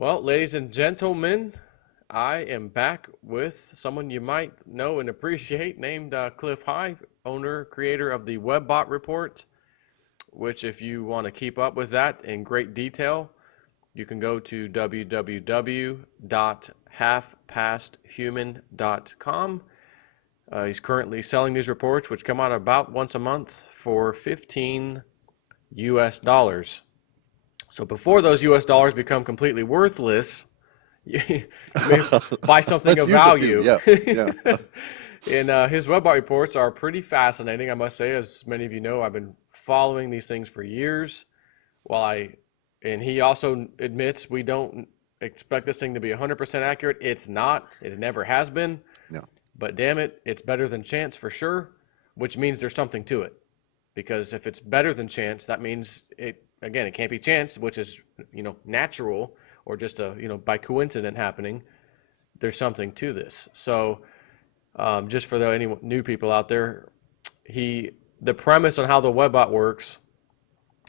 Well, ladies and gentlemen, I am back with someone you might know and appreciate named Cliff High, owner, creator of the WebBot Report, which if you want to keep up with that in great detail, you can go to www.halfpasthuman.com. He's currently selling these reports, which come out about once a month for 15 US dollars. So before those US dollars become completely worthless, you may buy something Let's of use a few. value. Yeah, yeah. And his website reports are pretty fascinating, I must say. As many of you know, I've been following these things for years. While and he also admits we don't expect this thing to be 100% accurate. It's not. It never has been. Yeah. But damn it, it's better than chance for sure, which means there's something to it. Because if it's better than chance, that means it can't be chance, which is, natural or just by coincidence happening. There's something to this. So, just for any new people out there, the premise on how the webbot works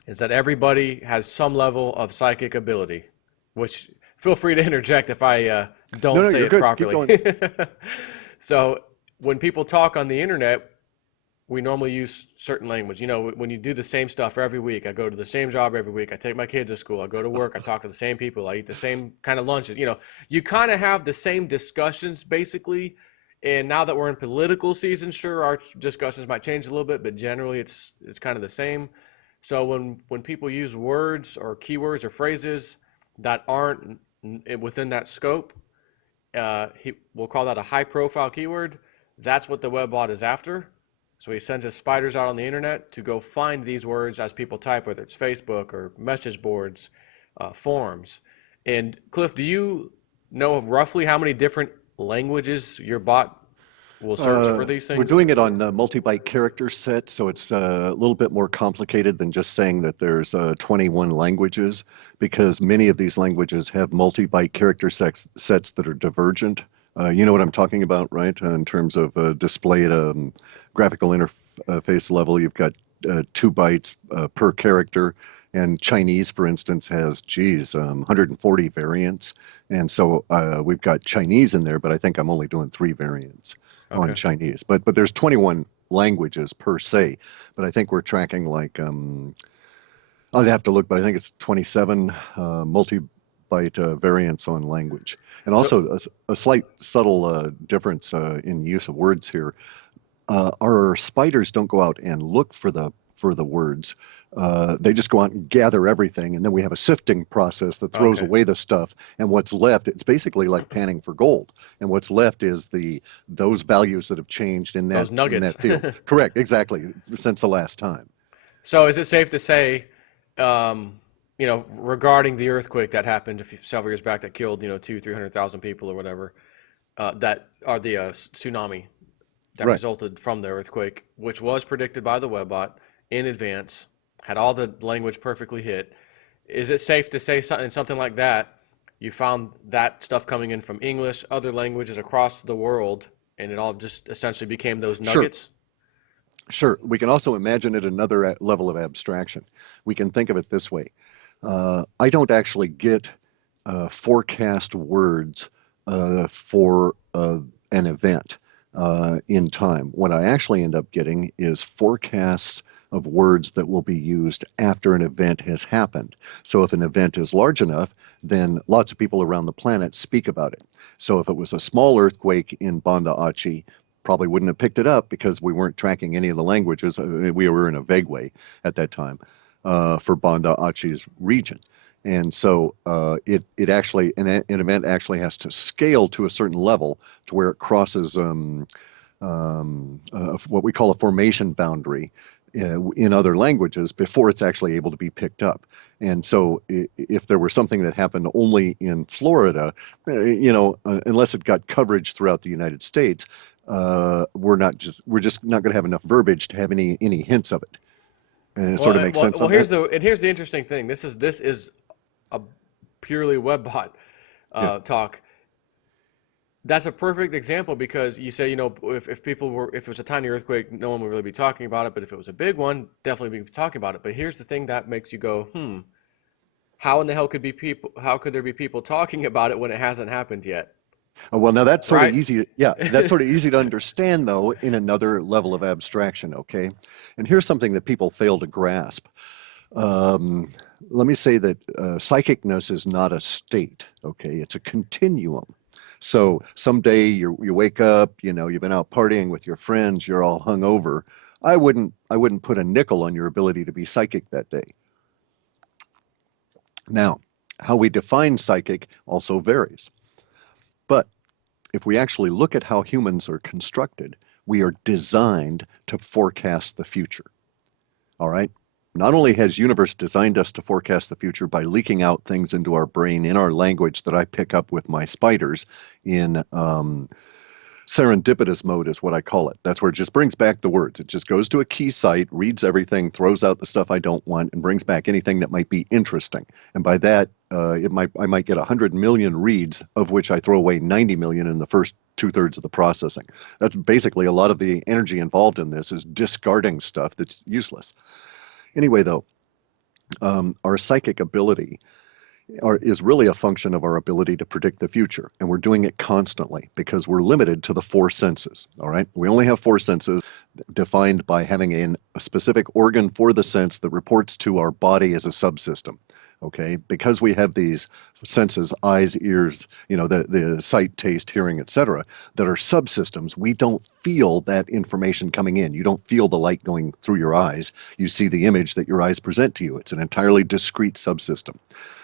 is that everybody has some level of psychic ability, which feel free to interject if I No, don't no, say you're it good. Keep properly. going. So when people talk on the internet, we normally use certain language. When you do the same stuff every week, I go to the same job every week. I take my kids to school. I go to work. I talk to the same people. I eat the same kind of lunches. You kind of have the same discussions basically. And now that we're in political season, sure, our discussions might change a little bit, but generally it's kind of the same. So when people use words or keywords or phrases that aren't within that scope, we'll call that a high profile keyword. That's what the webbot is after. So he sends his spiders out on the internet to go find these words as people type, whether it's Facebook or message boards, forums. And Cliff, do you know roughly how many different languages your bot will search for these We're things? doing it on multi-byte character set, so it's a little bit more complicated than just saying that there's 21 languages, because many of these languages have multi-byte character sets that are divergent. You know what I'm talking about, right? In terms of display at a graphical interface level, you've got 2 bytes per character. And Chinese, for instance, has, 140 variants. And so we've got Chinese in there, but I think I'm only doing 3 variants on Okay. Chinese. But there's 21 languages per se. But I think we're tracking like, I'd have to look, but I think it's 27 multi-byte variants on language. And So, also a slight subtle difference in use of words here. Our spiders don't go out and look for the words. They just go out and gather everything, and then we have a sifting process that throws okay. away the stuff. And what's left, it's basically like panning for gold. And what's left is those values that have changed in Those nuggets. that field. Correct, exactly, since the last time. So is it safe to say, regarding the earthquake that happened several years back that killed, 300,000 people or whatever, that are the tsunami that Right. resulted from the earthquake, which was predicted by the Webbot in advance, had all the language perfectly hit. Is it safe to say something like that? You found that stuff coming in from English, other languages across the world, and it all just essentially became those Sure. nuggets? Sure. We can also imagine it another level of abstraction. We can think of it this way. I don't actually get forecast words for an event in time. What I actually end up getting is forecasts of words that will be used after an event has happened. So if an event is large enough, then lots of people around the planet speak about it. So if it was a small earthquake in Banda Aceh, probably wouldn't have picked it up because we weren't tracking any of the languages. We were in a vague way at that time for Banda Aceh's region. And so it actually, an event actually has to scale to a certain level to where it crosses what we call a formation boundary in other languages before it's actually able to be picked up. And so if there were something that happened only in Florida, unless it got coverage throughout the United States, we're just not going to have enough verbiage to have any hints of it. And it Well, sort of makes sense on here's that. the interesting thing. This is a purely Webbot Yeah. talk. That's a perfect example because you say, if it was a tiny earthquake, no one would really be talking about it. But if it was a big one, definitely be talking about it. But here's the thing that makes you go, how in the hell could be people? How could there be people talking about it when it hasn't happened yet? Well, now that's sort of Right? easy. Yeah, that's sort of easy to understand, though, in another level of abstraction, okay? And here's something that people fail to grasp. Um, Let me say that psychicness is not a state, okay? It's a continuum. So someday you wake up, you know, you've been out partying with your friends, you're all hungover. I wouldn't put a nickel on your ability to be psychic that day. Now, how we define psychic also varies. But if we actually look at how humans are constructed, we are designed to forecast the future. All right. Not only has universe designed us to forecast the future by leaking out things into our brain in our language that I pick up with my spiders in serendipitous mode is what I call it. That's where it just brings back the words. It just goes to a key site, reads everything, throws out the stuff I don't want, and brings back anything that might be interesting. And by that, I might get 100 million reads, of which I throw away 90 million in the first two-thirds of the processing. That's basically a lot of the energy involved in this is discarding stuff that's useless. Anyway, though, our psychic ability is really a function of our ability to predict the future. And we're doing it constantly because we're limited to the four senses. All right. We only have four senses defined by having a specific organ for the sense that reports to our body as a subsystem. Okay. Because we have these senses, eyes, ears, you know, the sight, taste, hearing, etc., that are subsystems, we don't feel that information coming in. You don't feel the light going through your eyes. You see the image that your eyes present to you. It's an entirely discrete subsystem.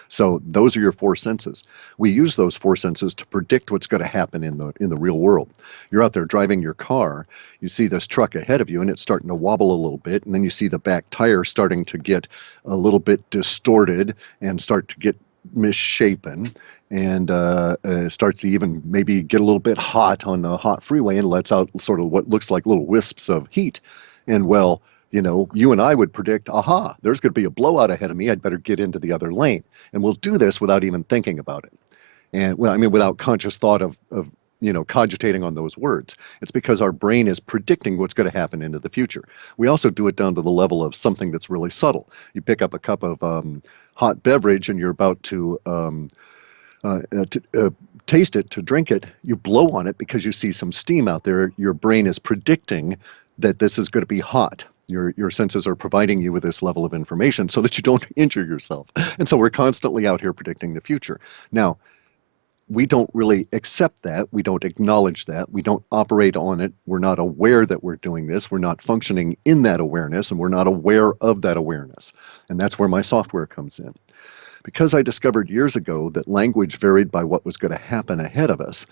So those are your four senses. We use those four senses to predict what's going to happen in the real world. You're out there driving your car, you see this truck ahead of you and it's starting to wobble a little bit, and then you see the back tire starting to get a little bit distorted and start to get misshapen and starts to even maybe get a little bit hot on the hot freeway and lets out sort of what looks like little wisps of heat. And well, you know, you and I would predict, aha, there's going to be a blowout ahead of me. I'd better get into the other lane. And we'll do this without even thinking about it. And well, I mean, without conscious thought of you know, cogitating on those words. It's because our brain is predicting what's going to happen into the future. We also do it down to the level of something that's really subtle. You pick up a cup of hot beverage and you're about to taste it, to drink it, you blow on it because you see some steam out there. Your brain is predicting that this is going to be hot. Your senses are providing you with this level of information so that you don't injure yourself. And so we're constantly out here predicting the future. Now, we don't really accept that. We don't acknowledge that. We don't operate on it. We're not aware that we're doing this. We're not functioning in that awareness, and we're not aware of that awareness. And that's where my software comes in. Because I discovered years ago that language varied by what was going to happen ahead of us,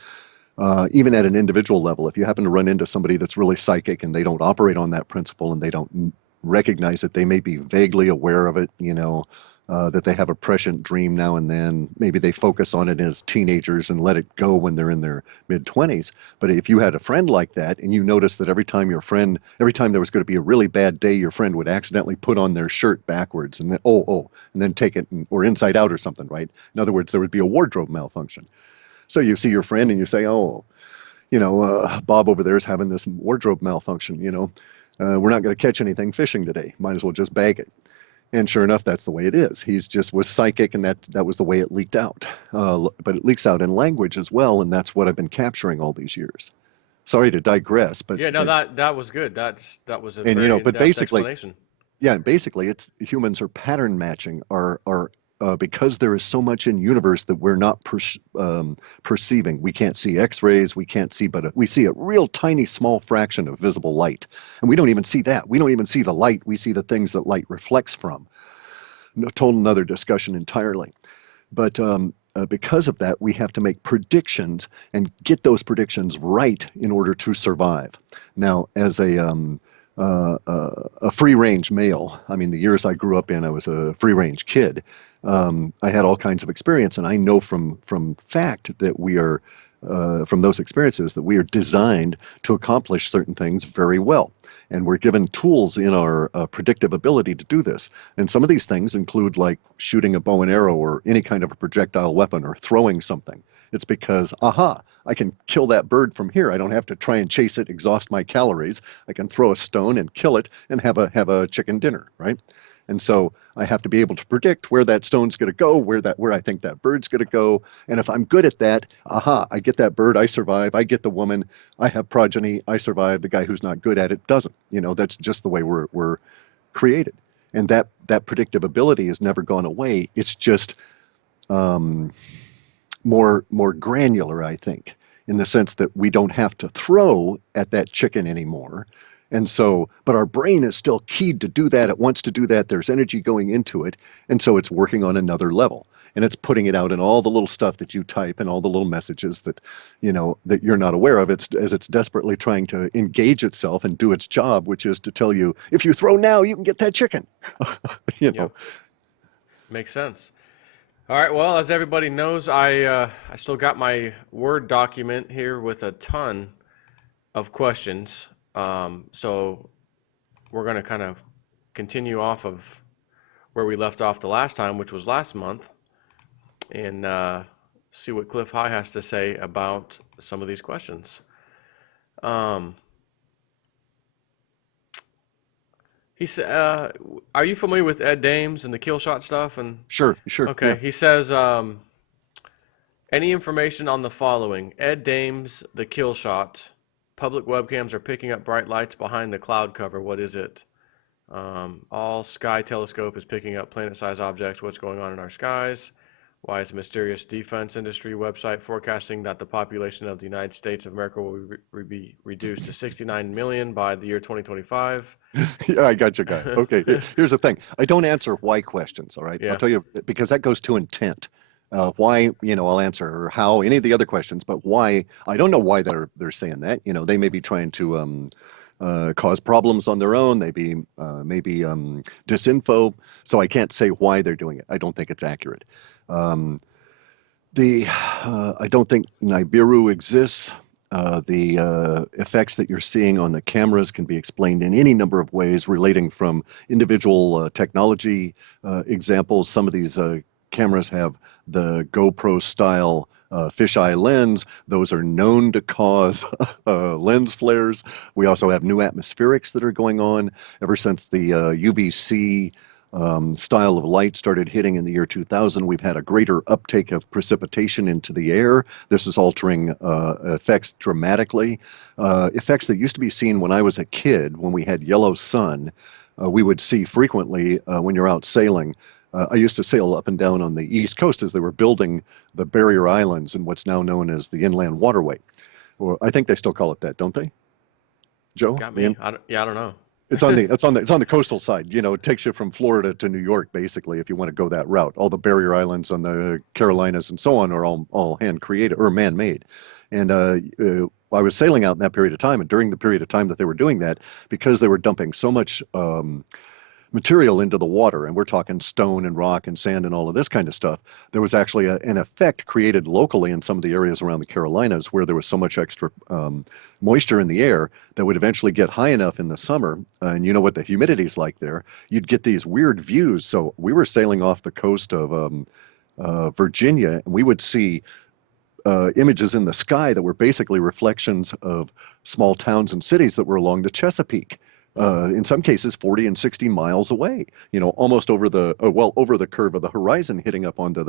even at an individual level, if you happen to run into somebody that's really psychic and they don't operate on that principle and they don't recognize it, they may be vaguely aware of it, you know, that they have a prescient dream now and then. Maybe they focus on it as teenagers and let it go when they're in their mid 20s. But if you had a friend like that and you noticed that every time every time there was going to be a really bad day, your friend would accidentally put on their shirt backwards and then, and then take it or inside out or something, right? In other words, there would be a wardrobe malfunction. So you see your friend and you say, oh, you know, Bob over there is having this wardrobe malfunction, you know. We're not going to catch anything fishing today. Might as well just bag it. And sure enough, that's the way it is. He's just was psychic, and that was the way it leaked out. But it leaks out in language as well, and that's what I've been capturing all these years. Sorry to digress, Yeah, no, that was good. That was a and you know, very but in-depth basically, explanation. yeah, basically, it's humans are pattern matching. Are Because there is so much in universe that we're not perceiving. We can't see X-rays. We can't see, but we see a real tiny, small fraction of visible light, and we don't even see that. We don't even see the light. We see the things that light reflects from. No, total another discussion entirely. But because of that, we have to make predictions and get those predictions right in order to survive. Now, as a free range male, I mean, the years I grew up in, I was a free range kid. I had all kinds of experience, and I know from fact that we are from those experiences that we are designed to accomplish certain things very well. And we're given tools in our predictive ability to do this. And some of these things include like shooting a bow and arrow or any kind of a projectile weapon or throwing something. It's because, aha, I can kill that bird from here. I don't have to try and chase it, exhaust my calories. I can throw a stone and kill it and have a chicken dinner, right? And so I have to be able to predict where that stone's going to go, where I think that bird's going to go. And if I'm good at that, aha, I get that bird, I survive, I get the woman, I have progeny, I survive. The guy who's not good at it doesn't. That's just the way we're created. And that predictive ability has never gone away. It's just um, more granular, I think, in the sense that we don't have to throw at that chicken anymore. And so, but our brain is still keyed to do that. It wants to do that. There's energy going into it. And so it's working on another level. And it's putting it out in all the little stuff that you type and all the little messages that you're not aware of. It's desperately trying to engage itself and do its job, which is to tell you, if you throw now, you can get that chicken. you know. Yep. Makes sense. All right. Well, as everybody knows, I still got my Word document here with a ton of questions. So we're going to kind of continue off of where we left off the last time, which was last month, and see what Cliff High has to say about some of these questions. He said, "Are you familiar with Ed Dames and the kill shot stuff?" And Sure, okay, yeah. he says, "Any information on the following: Ed Dames, the kill shot. Public webcams are picking up bright lights behind the cloud cover. What is it? All sky telescope is picking up planet-sized objects. What's going on in our skies? Why is a mysterious defense industry website forecasting that the population of the United States of America will be reduced to 69 million by the year 2025? Yeah, I got you, guy. Okay, here's the thing. I don't answer why questions, all right? I'll Yeah, tell you, because that goes to intent. Why, I'll answer how any of the other questions, but why, I don't know why they're saying that. They may be trying to cause problems on their own. They be maybe disinfo. So I can't say why they're doing it. I don't think it's accurate. Um, I don't think Nibiru exists. The effects that you're seeing on the cameras can be explained in any number of ways, relating from individual technology examples. Some of these cameras have the GoPro style fisheye lens. Those are known to cause lens flares. We also have new atmospherics that are going on ever since the UVC style of light started hitting in the year 2000. We've had a greater uptake of precipitation into the air. This is altering effects dramatically. Effects that used to be seen when I was a kid, when we had yellow sun, we would see frequently when you're out sailing. I used to sail up and down on the East Coast as they were building the barrier islands in what's now known as the Inland Waterway. Or I think they still call it that, don't they, Joe? got me. Yeah, I don't know. It's on the coastal side. It takes you from Florida to New York, basically, if you want to go that route. All the barrier islands on the Carolinas and so on are all hand created or man made. And I was sailing out in that period of time, and during the period of time that they were doing that, because they were dumping so much material into the water, and we're talking stone and rock and sand and all of this kind of stuff, there was actually an effect created locally in some of the areas around the Carolinas where there was so much extra moisture in the air that would eventually get high enough in the summer, and you know what the humidity's like there, you'd get these weird views. So we were sailing off the coast of Virginia, and we would see images in the sky that were basically reflections of small towns and cities that were along the Chesapeake. In some cases 40 and 60 miles away, almost over over the curve of the horizon, hitting up onto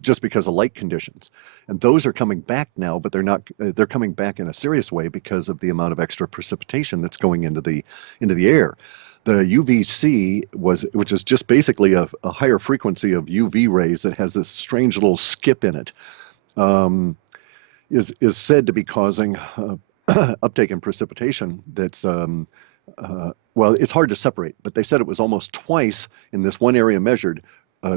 just because of light conditions. And those are coming back now, but they're coming back in a serious way because of the amount of extra precipitation that's going into the air. The UVC which is just basically a higher frequency of UV rays that has this strange little skip in it, is said to be causing uptake in precipitation that's well, it's hard to separate, but they said it was almost twice in this one area measured,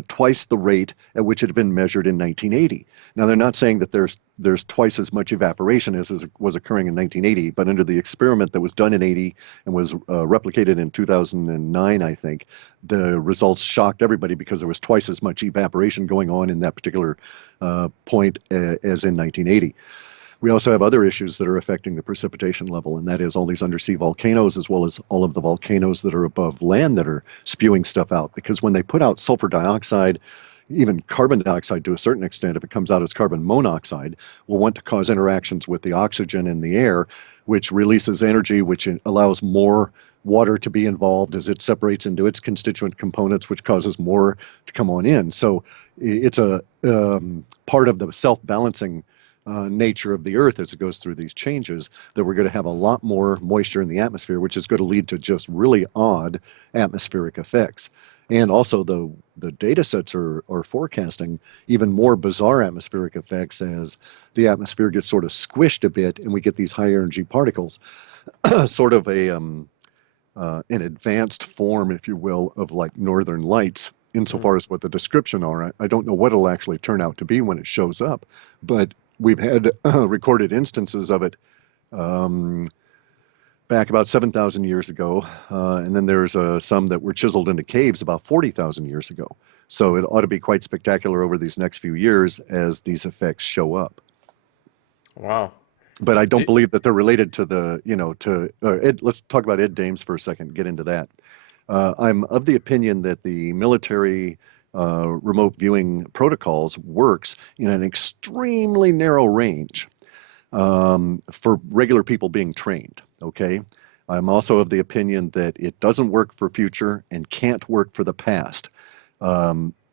twice the rate at which it had been measured in 1980. Now, they're not saying that there's twice as much evaporation as was occurring in 1980, but under the experiment that was done in 80 and was replicated in 2009, I think, the results shocked everybody because there was twice as much evaporation going on in that particular point as in 1980. We also have other issues that are affecting the precipitation level, and that is all these undersea volcanoes, as well as all of the volcanoes that are above land that are spewing stuff out. Because when they put out sulfur dioxide, even carbon dioxide to a certain extent, if it comes out as carbon monoxide, will want to cause interactions with the oxygen in the air, which releases energy, which allows more water to be involved as it separates into its constituent components, which causes more to come on in. So it's a part of the self-balancing nature of the Earth as it goes through these changes, that we're going to have a lot more moisture in the atmosphere, which is going to lead to just really odd atmospheric effects. And also the data sets are forecasting even more bizarre atmospheric effects as the atmosphere gets sort of squished a bit and we get these high energy particles, sort of an advanced form, if you will, of like northern lights Mm. insofar as what the description are. I don't know what it'll actually turn out to be when it shows up, but we've had recorded instances of it um, back about 7,000 years ago. And then there's some that were chiseled into caves about 40,000 years ago. So it ought to be quite spectacular over these next few years as these effects show up. Wow. But I don't Do, believe that they're related to the, to Ed. Let's talk about Ed Dames for a second, get into that. I'm of the opinion that the military remote viewing protocols works in an extremely narrow range for regular people being trained. Okay. I'm also of the opinion that it doesn't work for future and can't work for the past.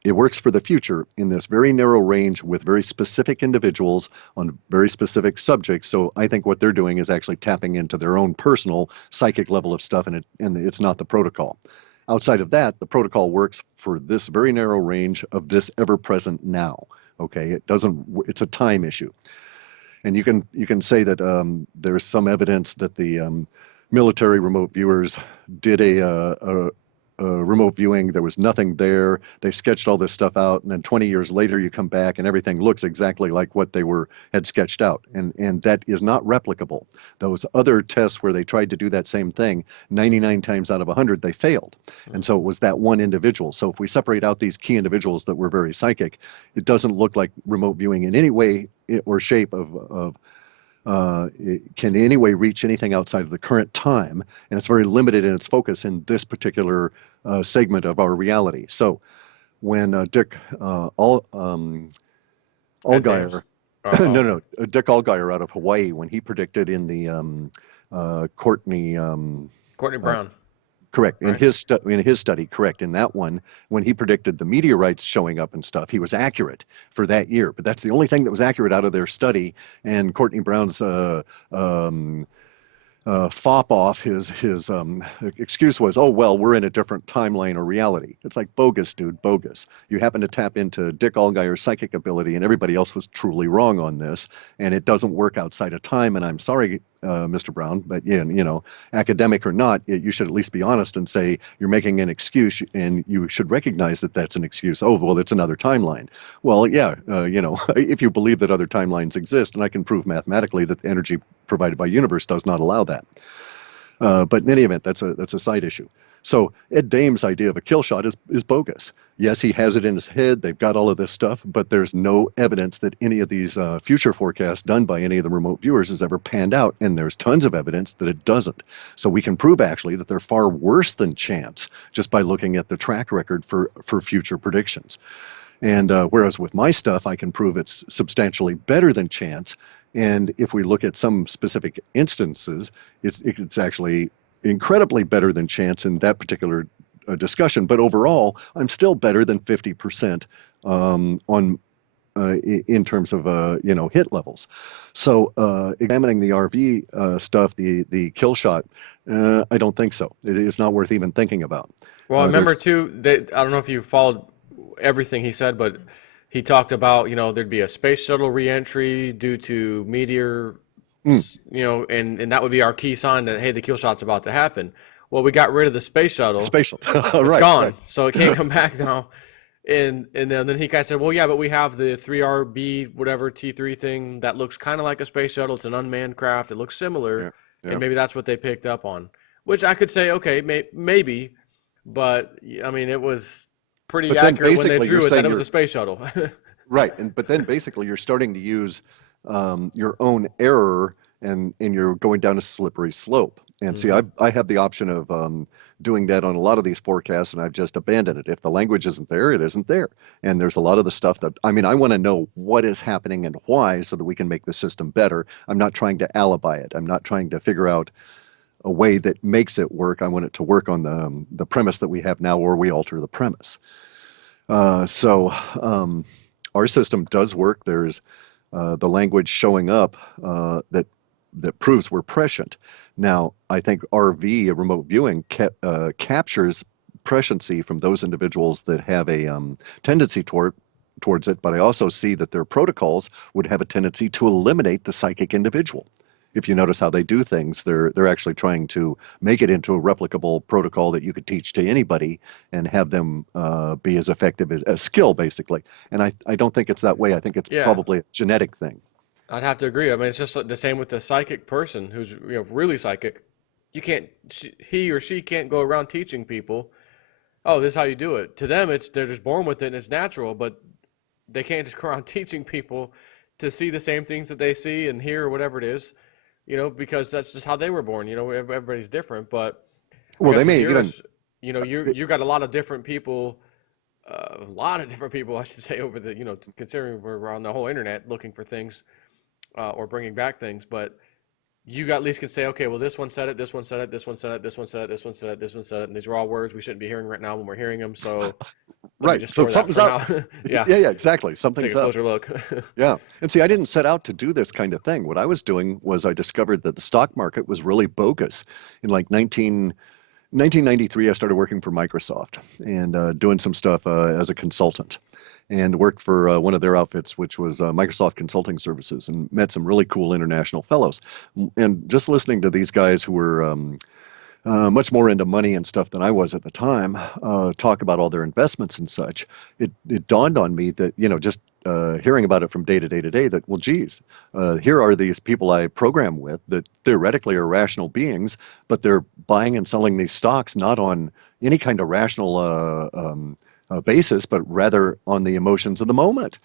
It works for the future in this very narrow range with very specific individuals on very specific subjects. So I think what they're doing is actually tapping into their own personal psychic level of stuff, and it's not the protocol. Outside of that, the protocol works for this very narrow range of this ever-present now. Okay, it doesn't. It's a time issue. And you can say that there's some evidence that the military remote viewers did a remote viewing. There was nothing there. They sketched all this stuff out, and then 20 years later, you come back and everything looks exactly like what they had sketched out, and that is not replicable. Those other tests where they tried to do that same thing, 99 times out of 100, they failed. And mm. so it was that one individual. So if we separate out these key individuals that were very psychic, it doesn't look like remote viewing in any way or shape of it can in any way reach anything outside of the current time, and it's very limited in its focus in this particular segment of our reality. So when Dick Ed Dames. Allgaier, Oh, no, okay. no, Dick Allgaier out of Hawaii, when he predicted in the Courtney Courtney uh, Brown, correct. right? In his study, correct. In that one, when he predicted the meteorites showing up and stuff, he was accurate for that year. But that's the only thing that was accurate out of their study. And Courtney Brown's um, fop off, his excuse was, oh well, we're in a different timeline or reality. It's like bogus, dude, bogus. You happen to tap into Dick Allgaier's psychic ability, and everybody else was truly wrong on this, and it doesn't work outside of time. And I'm sorry, Mr. Brown, but academic or not, you should at least be honest and say you're making an excuse, and you should recognize that that's an excuse. Oh well, it's another timeline. Well, yeah, if you believe that other timelines exist, and I can prove mathematically that the energy provided by universe does not allow that. But in any event, that's a side issue. So Ed Dame's idea of a kill shot is bogus. Yes, he has it in his head. They've got all of this stuff, but there's no evidence that any of these future forecasts done by any of the remote viewers has ever panned out, and there's tons of evidence that it doesn't. So we can prove actually that they're far worse than chance just by looking at the track record for future predictions. And whereas with my stuff, I can prove it's substantially better than chance. And if we look at some specific instances, it's actually incredibly better than chance in that particular discussion. But overall, I'm still better than 50% on in terms of hit levels. So examining the RV stuff, the kill shot, I don't think so. It's not worth even thinking about. Well, I remember There's too that I don't know if you followed everything he said, but he talked about, there'd be a space shuttle reentry due to meteor, mm, and that would be our key sign that, hey, the kill shot's about to happen. Well, we got rid of the space shuttle. spatial. It's Right, right. gone, so it can't come back now. And then he kind of said, well, yeah, but we have the 3RB whatever T3 thing that looks kind of like a space shuttle. It's an unmanned craft. It looks similar, Yeah, and yeah. maybe that's what they picked up on. Which I could say, okay, maybe, but I mean, it was pretty But then accurate when they basically you're drew it that saying it was a you're space shuttle. right, but then basically you're starting to use your own error, and you're going down a slippery slope. And see, Hmm. I have the option of doing that on a lot of these forecasts, and I've just abandoned it. If the language isn't there, it isn't there. And there's a lot of the stuff that, I mean, I want to know what is happening and why so that we can make the system better. I'm not trying to alibi it. I'm not trying to figure out a way that makes it work. I want it to work on the premise that we have now, or we alter the premise. So our system does work. There's the language showing up that proves we're prescient. Now, I think RV, remote viewing, captures presciency from those individuals that have a tendency towards it, but I also see that their protocols would have a tendency to eliminate the psychic individual. If you notice how they do things, they're actually trying to make it into a replicable protocol that you could teach to anybody and have them be as effective as a skill, basically. And I don't think it's that way. I think it's Yeah, probably a genetic thing. I'd have to agree. I mean, it's just like the same with the psychic person who's really psychic. You can't, he or she can't go around teaching people, oh, this is how you do it. To them, it's they're just born with it and it's natural, but they can't just go around teaching people to see the same things that they see and hear or whatever it is, because that's just how they were born. Everybody's different, but I Well, they guess with may even. yours, you got a lot of different people, a lot of different people, I should say, over the, considering we're on the whole internet looking for things or bringing back things, but you at least can say, okay, well, this one said it, this one said it, this one said it, this one said it, this one said it, this one said it, and these are all words we shouldn't be hearing right now when we're hearing them. So let me Right. just So store that something's for up. now. Yeah, Yeah, yeah, exactly. take Something's a up. closer look. Yeah. And see, I didn't set out to do this kind of thing. What I was doing was I discovered that the stock market was really bogus. In like 1993, I started working for Microsoft and doing some stuff as a consultant and worked for one of their outfits, which was Microsoft Consulting Services, and met some really cool international fellows. And just listening to these guys who were much more into money and stuff than I was at the time, talk about all their investments and such, it dawned on me that, just hearing about it from day to day to day, that, well, geez, here are these people I program with that theoretically are rational beings, but they're buying and selling these stocks not on any kind of rational basis, but rather on the emotions of the moment.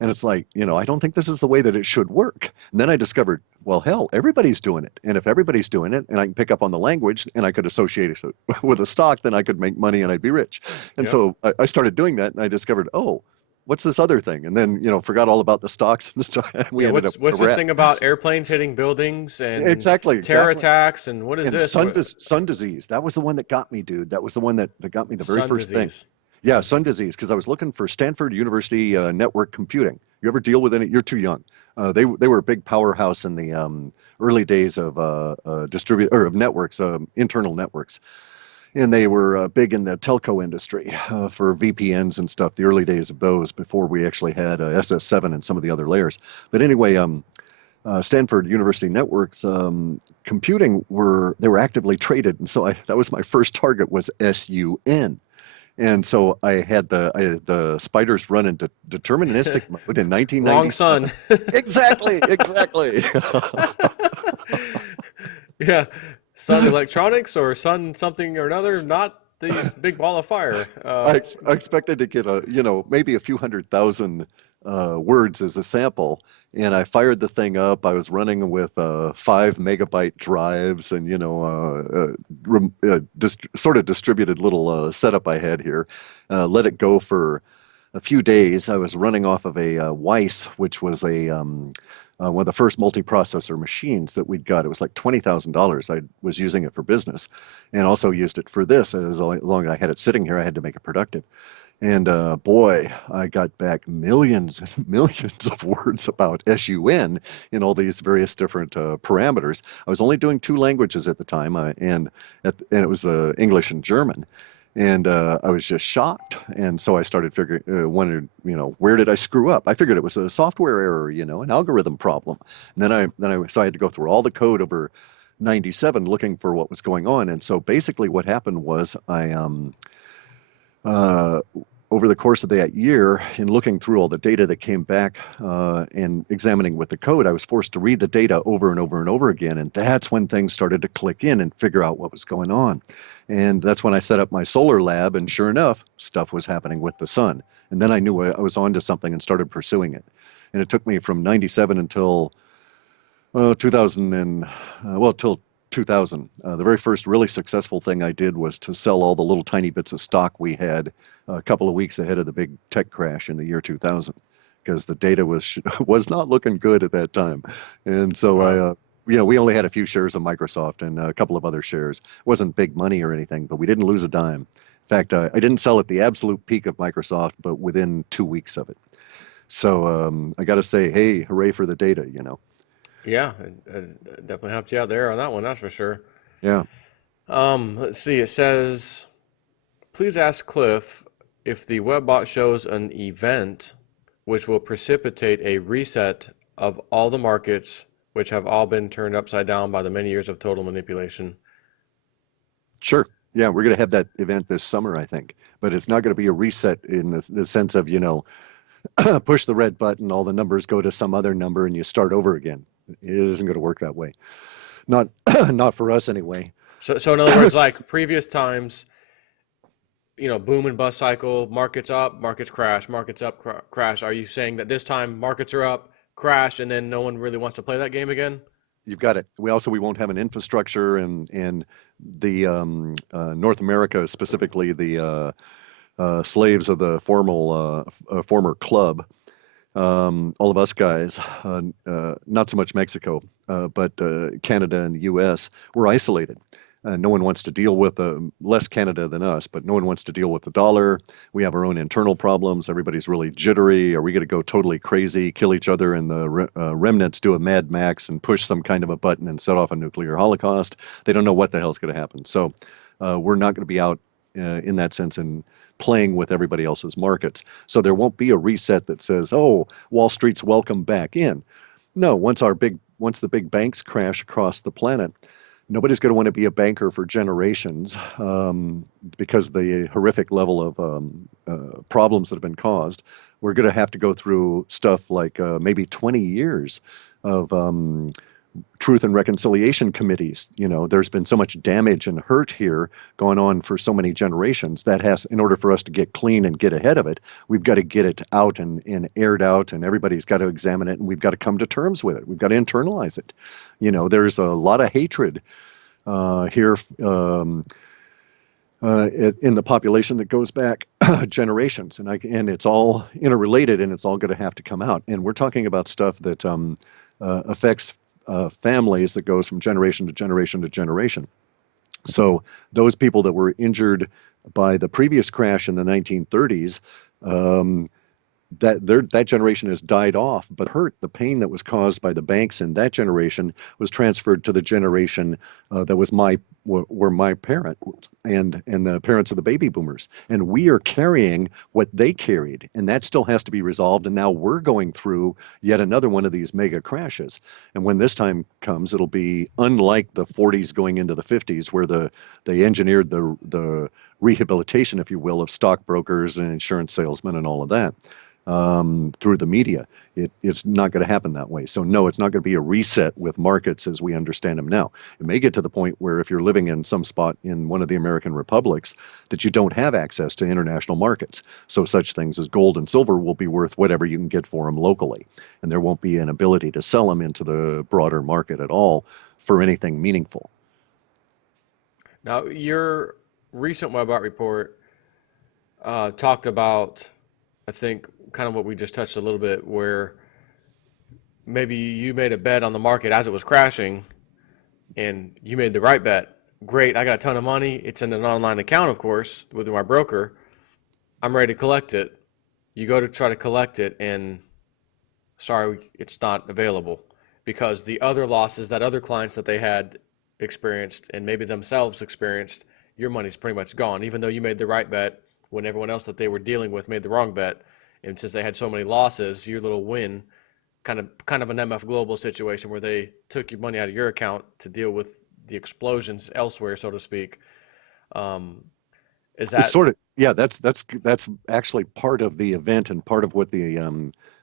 And it's like, I don't think this is the way that it should work. And then I discovered, well, hell, everybody's doing it. And if everybody's doing it and I can pick up on the language and I could associate it with a stock, then I could make money and I'd be rich. And Yep. so I started doing that and I discovered, oh, what's this other thing? And then, forgot all about the stocks and stuff. We Yeah. ended up What's where we're this at. thing about airplanes hitting buildings and Exactly, terror exactly. attacks and what is And this? sun disease. That was the one that got me, dude. That was the one that got me the very Sun first thing. disease. Yeah, sun disease, because I was looking for Stanford University network computing. You ever deal with any? You're too young. They were a big powerhouse in the early days of distribute or of networks, internal networks, and they were big in the telco industry for VPNs and stuff. The early days of those before we actually had SS7 and some of the other layers. But anyway, Stanford University networks computing they were actively traded, and so that was my first target was SUN. And so I had the spiders run into deterministic mode in Wrong 1997. sun. Exactly, exactly. Yeah. Sun Electronics or Sun something or another, not these big ball of fire. I expected to get maybe a few 100,000 words as a sample, and I fired the thing up. I was running with 5 megabyte drives, and sort of distributed little setup I had here. Let it go for a few days. I was running off of a Weiss, which was one of the first multiprocessor machines that we'd got. It was like $20,000. I was using it for business, and also used it for this. As long as I had it sitting here, I had to make it productive. And boy, I got back millions and millions of words about SUN in all these various different parameters. I was only doing 2 languages at the time, and it was English and German. And I was just shocked. And so I started wondering, where did I screw up? I figured it was a software error, an algorithm problem. And so I had to go through all the code over 97 looking for what was going on. And so basically what happened was uh, over the course of that year, in looking through all the data that came back and examining with the code, I was forced to read the data over and over and over again. And that's when things started to click in and figure out what was going on. And that's when I set up my solar lab. And sure enough, stuff was happening with the sun. And then I knew I was onto something and started pursuing it. And it took me from 97 until 2000 till 2000. The very first really successful thing I did was to sell all the little tiny bits of stock we had a couple of weeks ahead of the big tech crash in the year 2000, because the data was was not looking good at that time. And so Wow. we only had a few shares of Microsoft and a couple of other shares. It wasn't big money or anything, but we didn't lose a dime. In fact, I didn't sell at the absolute peak of Microsoft, but within 2 weeks of it. So I got to say, hey, hooray for the data. Yeah, it definitely helped you out there on that one, that's for sure. Yeah, Let's see. It says, please ask Cliff if the webbot shows an event which will precipitate a reset of all the markets which have all been turned upside down by the many years of total manipulation. sure. Yeah, we're going to have that event this summer, I think. But it's not going to be a reset in the sense of, push the red button, all the numbers go to some other number, and you start over again. It isn't going to work that way. Not, not for us anyway. So in other words, like previous times, boom and bust cycle, markets up, markets crash, markets up, crash. Are you saying that this time markets are up, crash, and then no one really wants to play that game again? You've got it. We won't have an infrastructure and the North America, specifically the slaves of the former club, all of us guys, not so much Mexico, but Canada and the U.S., we're isolated. No one wants to deal with less Canada than us, but no one wants to deal with the dollar. We have our own internal problems. Everybody's really jittery. Are we going to go totally crazy, kill each other, and the remnants do a Mad Max and push some kind of a button and set off a nuclear holocaust? They don't know what the hell's going to happen. So we're not going to be out in that sense and playing with everybody else's markets. So there won't be a reset that says, "Oh, Wall Street's welcome back in." No, once the big banks crash across the planet, nobody's going to want to be a banker for generations because the horrific level of problems that have been caused. We're going to have to go through stuff like maybe 20 years of truth and reconciliation committees. There's been so much damage and hurt here going on for so many generations that in order for us to get clean and get ahead of it, we've got to get it out and aired out, and everybody's got to examine it, and we've got to come to terms with it. We've got to internalize it. There's a lot of hatred here in the population that goes back generations, and it's all interrelated, and it's all going to have to come out. And we're talking about stuff that affects families that goes from generation to generation to generation. So those people that were injured by the previous crash in the 1930s, that generation has died off, but the pain that was caused by the banks in that generation was transferred to the generation that were my parent and the parents of the baby boomers, and we are carrying what they carried, and that still has to be resolved. And now we're going through yet another one of these mega crashes, and when this time comes, it'll be unlike the 40s going into the 50s, where they engineered the rehabilitation, if you will, of stockbrokers and insurance salesmen and all of that through the media. It's not going to happen that way. So no, it's not going to be a reset with markets as we understand them now. It may get to the point where if you're living in some spot in one of the American republics, that you don't have access to international markets. So such things as gold and silver will be worth whatever you can get for them locally. And there won't be an ability to sell them into the broader market at all for anything meaningful. Now, your recent Webart report talked about, I think, kind of what we just touched a little bit, where maybe you made a bet on the market as it was crashing and you made the right bet. Great, I got a ton of money. It's in an online account, of course, with my broker. I'm ready to collect it. You go to try to collect it, and sorry, it's not available because the other losses that other clients that they had experienced and maybe themselves experienced, your money's pretty much gone, even though you made the right bet when everyone else that they were dealing with made the wrong bet. And since they had so many losses, your little win, kind of an MF Global situation where they took your money out of your account to deal with the explosions elsewhere, so to speak. Is It's that sort of, yeah, that's actually part of the event and part of what the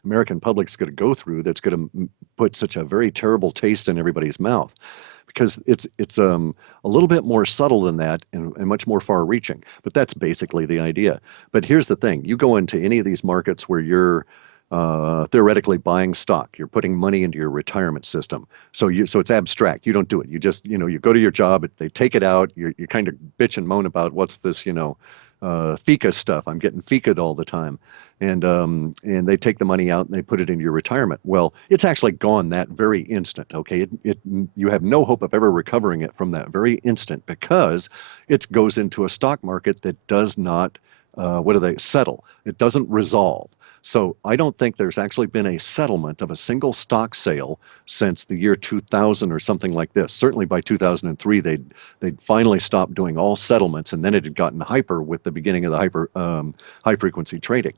American public's going to go through, that's going to put such a very terrible taste in everybody's mouth, because it's a little bit more subtle than that, and much more far reaching, but that's basically the idea. But here's the thing: you go into any of these markets where you're theoretically buying stock, you're putting money into your retirement system. So it's abstract. You don't do it. You just, you go to your job, they take it out. You kind of bitch and moan about what's this, FICA stuff. I'm getting FICA'd all the time, and they take the money out and they put it into your retirement. Well, it's actually gone that very instant. Okay, you have no hope of ever recovering it from that very instant because it goes into a stock market that does not, what do they settle? It doesn't resolve. So I don't think there's actually been a settlement of a single stock sale since the year 2000 or something like this. Certainly by 2003, they'd finally stopped doing all settlements, and then it had gotten hyper with the beginning of the high frequency trading.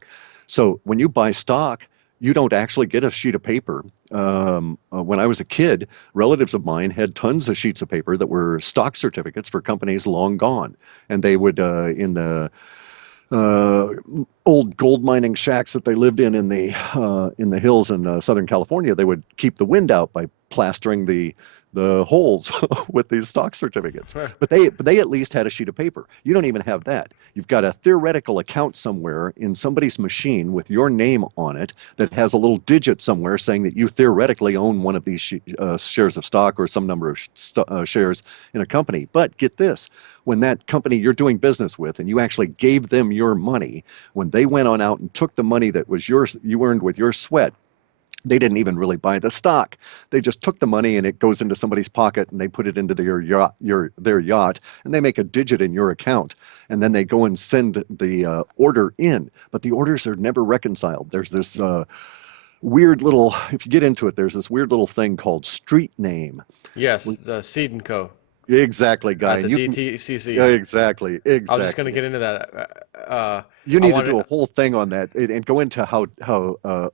So when you buy stock, you don't actually get a sheet of paper. When I was a kid, relatives of mine had tons of sheets of paper that were stock certificates for companies long gone, and they would in the uh, old gold mining shacks that they lived in the hills in Southern California, they would keep the wind out by plastering the holes with these stock certificates. But they at least had a sheet of paper. You don't even have that. You've got a theoretical account somewhere in somebody's machine with your name on it that has a little digit somewhere saying that you theoretically own one of these shares of stock or some number of shares in a company. But get this, when that company you're doing business with and you actually gave them your money, when they went on out and took the money that was yours, you earned with your sweat, they didn't even really buy the stock. They just took the money and it goes into somebody's pocket and they put it into their yacht, and they make a digit in your account, and then they go and send the order in. But the orders are never reconciled. There's this weird little, if you get into it, there's this weird little thing called street name. Yes, the Seed and Co. Exactly, guy. at the And you can, DTCC. yeah, exactly, I was just going to exactly. get into that. You I need to do wanted, a whole thing on that and go into how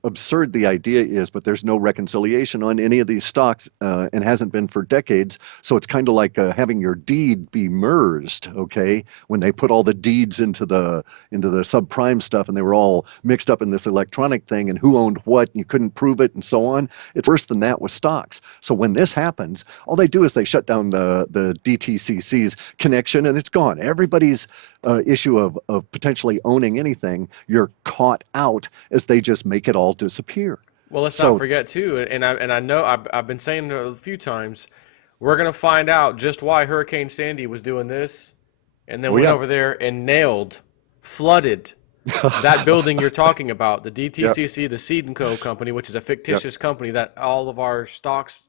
absurd the idea is, but there's no reconciliation on any of these stocks and hasn't been for decades. So it's kind of like having your deed be merged, okay? When they put all the deeds into the subprime stuff and they were all mixed up in this electronic thing and who owned what and you couldn't prove it and so on. It's worse than that with stocks. So when this happens, all they do is they shut down the DTCC's connection and it's gone. Everybody's issue of potentially owning anything, you're caught out as they just make it all disappear. well, let's not So, forget too, and I know I've been saying it a few times, we're going to find out just why Hurricane Sandy was doing this, and then oh went yeah, over there and nailed, flooded that building you're talking about, the yeah, DTCC, the Seed and Co. company, which is a yeah, fictitious company that all of our stocks,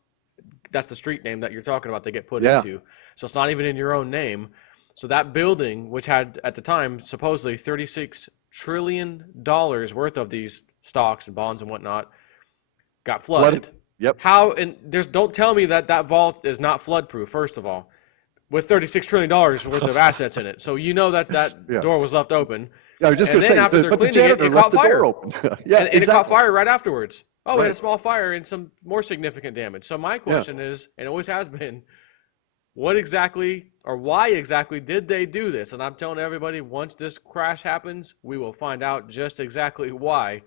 that's the street name that you're talking about, they get put yeah. into. So it's not even in your own name. So that building, which had at the time supposedly $36 trillion worth of these stocks and bonds and whatnot, got Flooded. flooded. Yep. How? And there's don't tell me that that vault is not flood proof. First of all, with $36 trillion worth of assets in it, so you know that that Yeah. door was left open. Yeah, I was just And going to then say, after they're but the cleaning it, janitor it left caught the door fire, open. Yeah, and it caught exactly. fire right afterwards. Oh, we had a Right. small fire and some more significant damage. So my Yeah. question is, and always has been, what exactly or why exactly did they do this? And I'm telling everybody, once this crash happens, we will find out just exactly why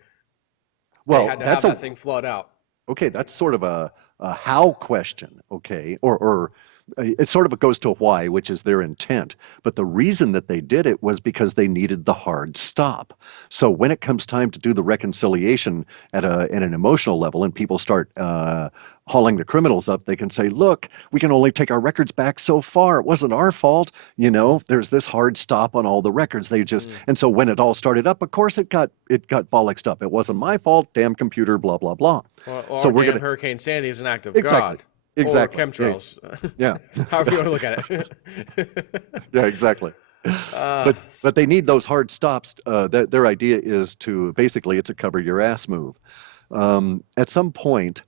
they Well, had to have that thing flood out. okay, that's sort of a how question, okay, or it sort of goes to a why, which is their intent. But the reason that they did it was because they needed the hard stop. So when it comes time to do the reconciliation at an emotional level, and people start hauling the criminals up, they can say, "Look, we can only take our records back so far. It wasn't our fault. You know, there's this hard stop on all the records. They just." Mm. And so when it all started up, of course it got bollocksed up. It wasn't my fault. Damn computer. Blah blah blah. So Or we're damn gonna Hurricane Sandy is an act of exactly, God. Or exactly. Yeah, chemtrails. yeah, However you want to look at it. yeah, exactly. uh, But they need those hard stops. Their idea is to basically it's a cover your ass move. At some point,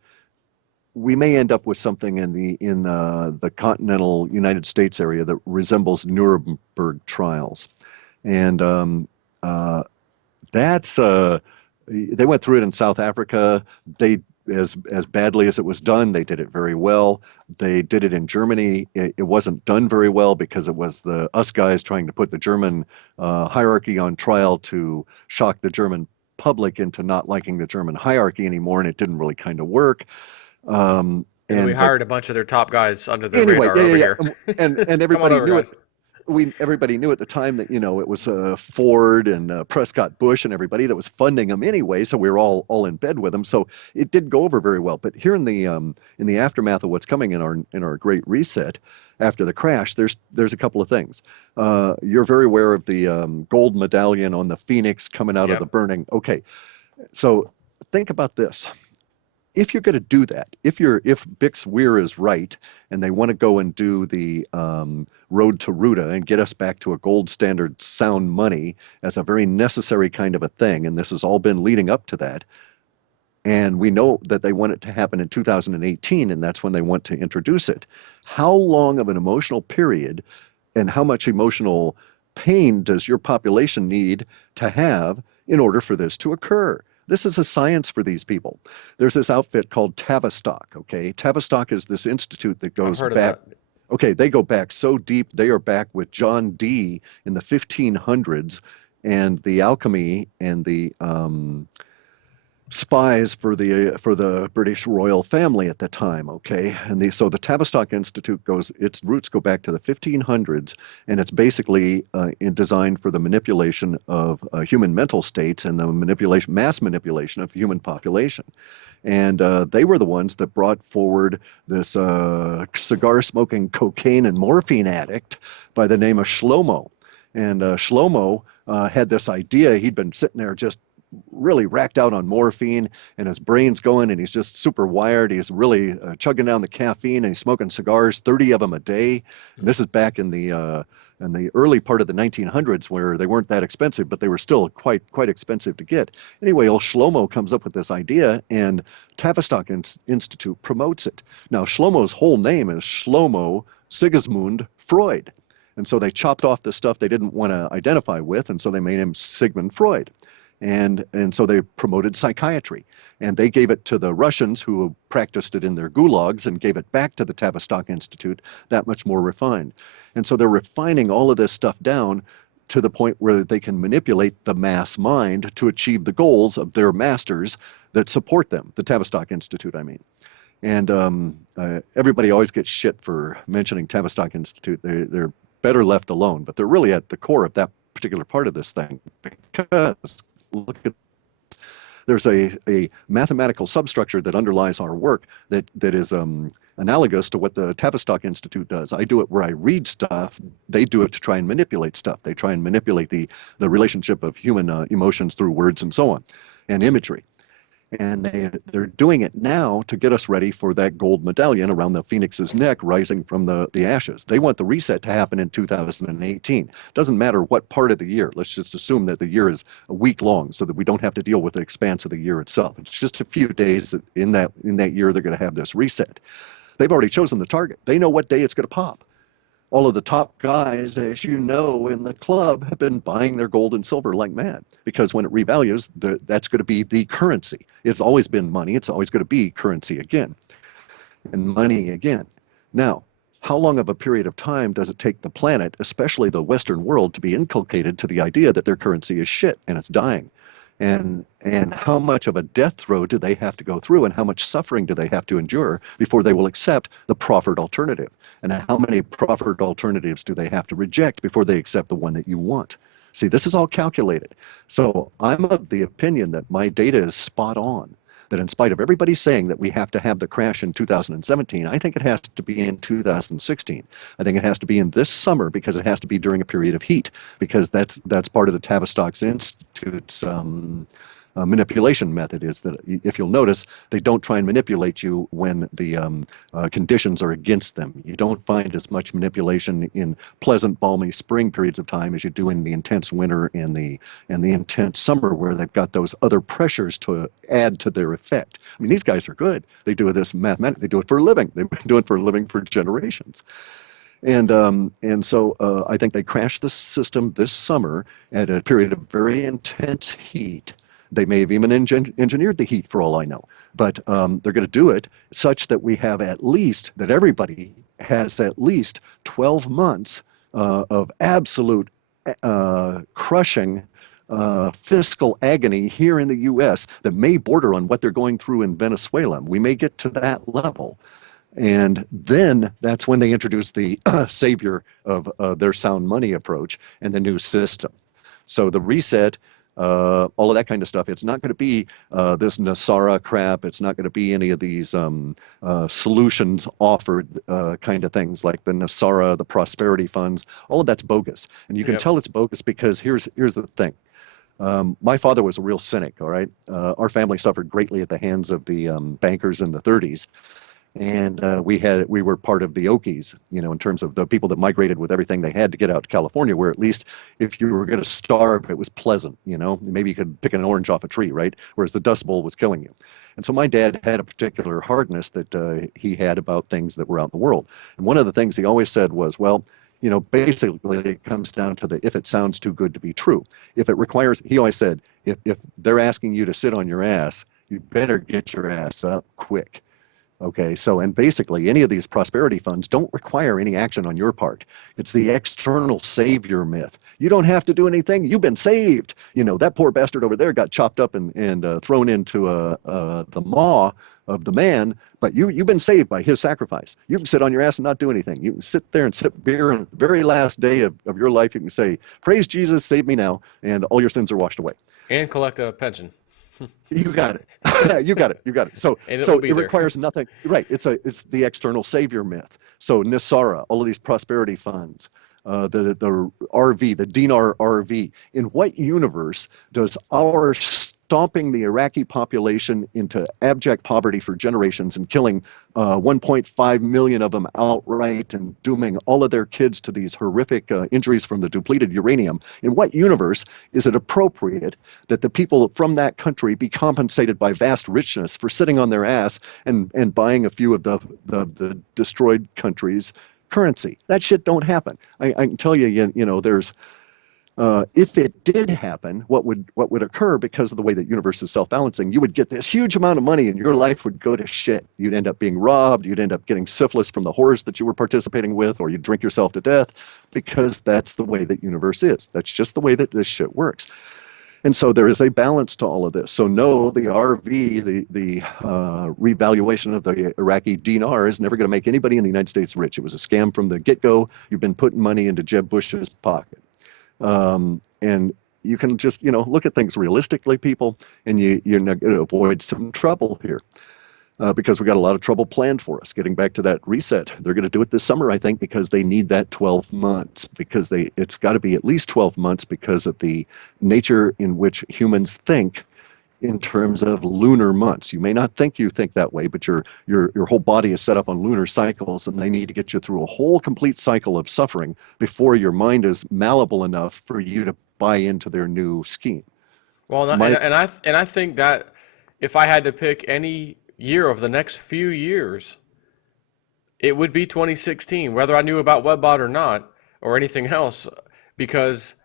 we may end up with something in the continental United States area that resembles Nuremberg trials, and uh, that's they went through it in South Africa. They as badly as it was done, they did it very well. They did it in Germany. It wasn't done very well because it was the us guys trying to put the German hierarchy on trial to shock the German public into not liking the German hierarchy anymore, and it didn't really kind of work. and then we And but hired a bunch of their top guys under the anyway, radar yeah, yeah, over yeah, here. and Come on everybody over, knew it. guys. everybody knew at the time that it was Ford and Prescott Bush and everybody that was funding them anyway, so we were all in bed with them. So it didn't go over very well. But here in the aftermath of what's coming in our Great Reset after the crash, there's a couple of things. You're very aware of the gold medallion on the Phoenix coming out of the Yep. burning. Okay, so think about this. If you're going to do that, if Bix Weir is right and they want to go and do the road to Ruta and get us back to a gold standard sound money as a very necessary kind of a thing, and this has all been leading up to that, and we know that they want it to happen in 2018, and that's when they want to introduce it. How long of an emotional period and how much emotional pain does your population need to have in order for this to occur? This is a science for these people. There's this outfit called Tavistock, okay? Tavistock is this institute that I've goes heard of back, that. okay, they go back so deep. They are back with John Dee in the 1500s and the alchemy and the spies for the British royal family at the time. Okay, and so the Tavistock Institute its roots go back to the 1500s, and it's basically designed for the manipulation of human mental states and the mass manipulation of human population. And they were the ones that brought forward this cigar smoking cocaine and morphine addict by the name of Shlomo. And Shlomo had this idea. He'd been sitting there just really racked out on morphine, and his brain's going, and he's just super wired. He's really chugging down the caffeine, and he's smoking cigars, 30 of them a day. And this is back in the early part of the 1900s, where they weren't that expensive, but they were still quite expensive to get. Anyway, old Shlomo comes up with this idea, and Tavistock Institute promotes it. Now, Shlomo's whole name is Shlomo Sigismund Freud. And so they chopped off the stuff they didn't want to identify with, and so they made him Sigmund Freud. And so they promoted psychiatry, and they gave it to the Russians who practiced it in their gulags and gave it back to the Tavistock Institute, that much more refined. And so they're refining all of this stuff down to the point where they can manipulate the mass mind to achieve the goals of their masters that support them, the Tavistock Institute, I mean. And everybody always gets shit for mentioning Tavistock Institute. They're better left alone, but they're really at the core of that particular part of this thing, because look at there's a mathematical substructure that underlies our work that is analogous to what the Tavistock Institute does. I do it where I read stuff. They do it to try and manipulate stuff. They try and manipulate the relationship of human emotions through words and so on, and imagery. And they're doing it now to get us ready for that gold medallion around the phoenix's neck rising from the ashes. They want the reset to happen in 2018. Doesn't matter what part of the year. Let's just assume that the year is a week long so that we don't have to deal with the expanse of the year itself. It's just a few days that in that year they're going to have this reset. They've already chosen the target. They know what day it's going to pop. All of the top guys, as you know, in the club have been buying their gold and silver like mad, because when it revalues, that's going to be the currency. It's always been money. It's always going to be currency again and money again. Now, how long of a period of time does it take the planet, especially the Western world, to be inculcated to the idea that their currency is shit and it's dying? And how much of a death throw do they have to go through, and how much suffering do they have to endure before they will accept the proffered alternative? And how many proffered alternatives do they have to reject before they accept the one that you want? See, this is all calculated. So I'm of the opinion that my data is spot on, that in spite of everybody saying that we have to have the crash in 2017, I think it has to be in 2016. I think it has to be in this summer, because it has to be during a period of heat, because that's part of the Tavistock Institute's manipulation method. Is that, if you'll notice, they don't try and manipulate you when the conditions are against them. You don't find as much manipulation in pleasant, balmy spring periods of time as you do in the intense winter and the intense summer, where they've got those other pressures to add to their effect. I mean, these guys are good. They do this mathematically. They do it for a living. They've been doing it for a living for generations. And so I think they crashed the system this summer at a period of very intense heat. They may have even engineered the heat for all I know, but they're going to do it such that we have that everybody has at least 12 months of absolute crushing fiscal agony here in the U.S. that may border on what they're going through in Venezuela. We may get to that level. And then that's when they introduced the savior of their sound money approach and the new system. So the reset, all of that kind of stuff, it's not going to be this Nasara crap. It's not going to be any of these solutions offered kind of things like the Nasara, the prosperity funds. All of that's bogus. And you can Yep. tell it's bogus because here's the thing. My father was a real cynic, all right? Our family suffered greatly at the hands of the bankers in the 30s, and we were part of the Okies, in terms of the people that migrated with everything they had to get out to California, where at least if you were going to starve, it was pleasant. Maybe you could pick an orange off a tree, right? Whereas the Dust Bowl was killing you. And so my dad had a particular hardness that he had about things that were out in the world. And one of the things he always said was, well, basically it comes down to the if it sounds too good to be true. If it requires, he always said, if they're asking you to sit on your ass, you better get your ass up quick. Okay, so and basically any of these prosperity funds don't require any action on your part. It's the external savior myth. You don't have to do anything. You've been saved. That poor bastard over there got chopped up and thrown into the maw of the man, but you've been saved by his sacrifice. You can sit on your ass and not do anything. You can sit there and sip beer, and the very last day of your life, you can say, "Praise Jesus, save me now," and all your sins are washed away. And collect a pension. You got it. You got it. You got it. So And it will so be it there. requires nothing. Right. It's the external savior myth. So Nisara, all of these prosperity funds, the RV, the dinar RV. In what universe does our stomping the Iraqi population into abject poverty for generations and killing 1.5 million of them outright and dooming all of their kids to these horrific injuries from the depleted uranium? In what universe is it appropriate that the people from that country be compensated by vast richness for sitting on their ass and buying a few of the destroyed countries' currency? That shit don't happen. I can tell you, there's if it did happen, what would occur because of the way that universe is self-balancing? You would get this huge amount of money, and your life would go to shit. You'd end up being robbed. You'd end up getting syphilis from the whores that you were participating with, or you'd drink yourself to death, because that's the way that universe is. That's just the way that this shit works. And so there is a balance to all of this. So no, the RV, the revaluation of the Iraqi dinar is never going to make anybody in the United States rich. It was a scam from the get-go. You've been putting money into Jeb Bush's pocket. And you can just, look at things realistically, people, and you're not going to avoid some trouble here. Because we got a lot of trouble planned for us. Getting back to that reset, they're going to do it this summer, I think, because they need that 12 months. Because it's got to be at least 12 months because of the nature in which humans think in terms of lunar months. You may not think you think that way, but your whole body is set up on lunar cycles, and they need to get you through a whole complete cycle of suffering before your mind is malleable enough for you to buy into their new scheme. Well, My and I think that if I had to pick any year of the next few years, it would be 2016, whether I knew about WebBot or not, or anything else, because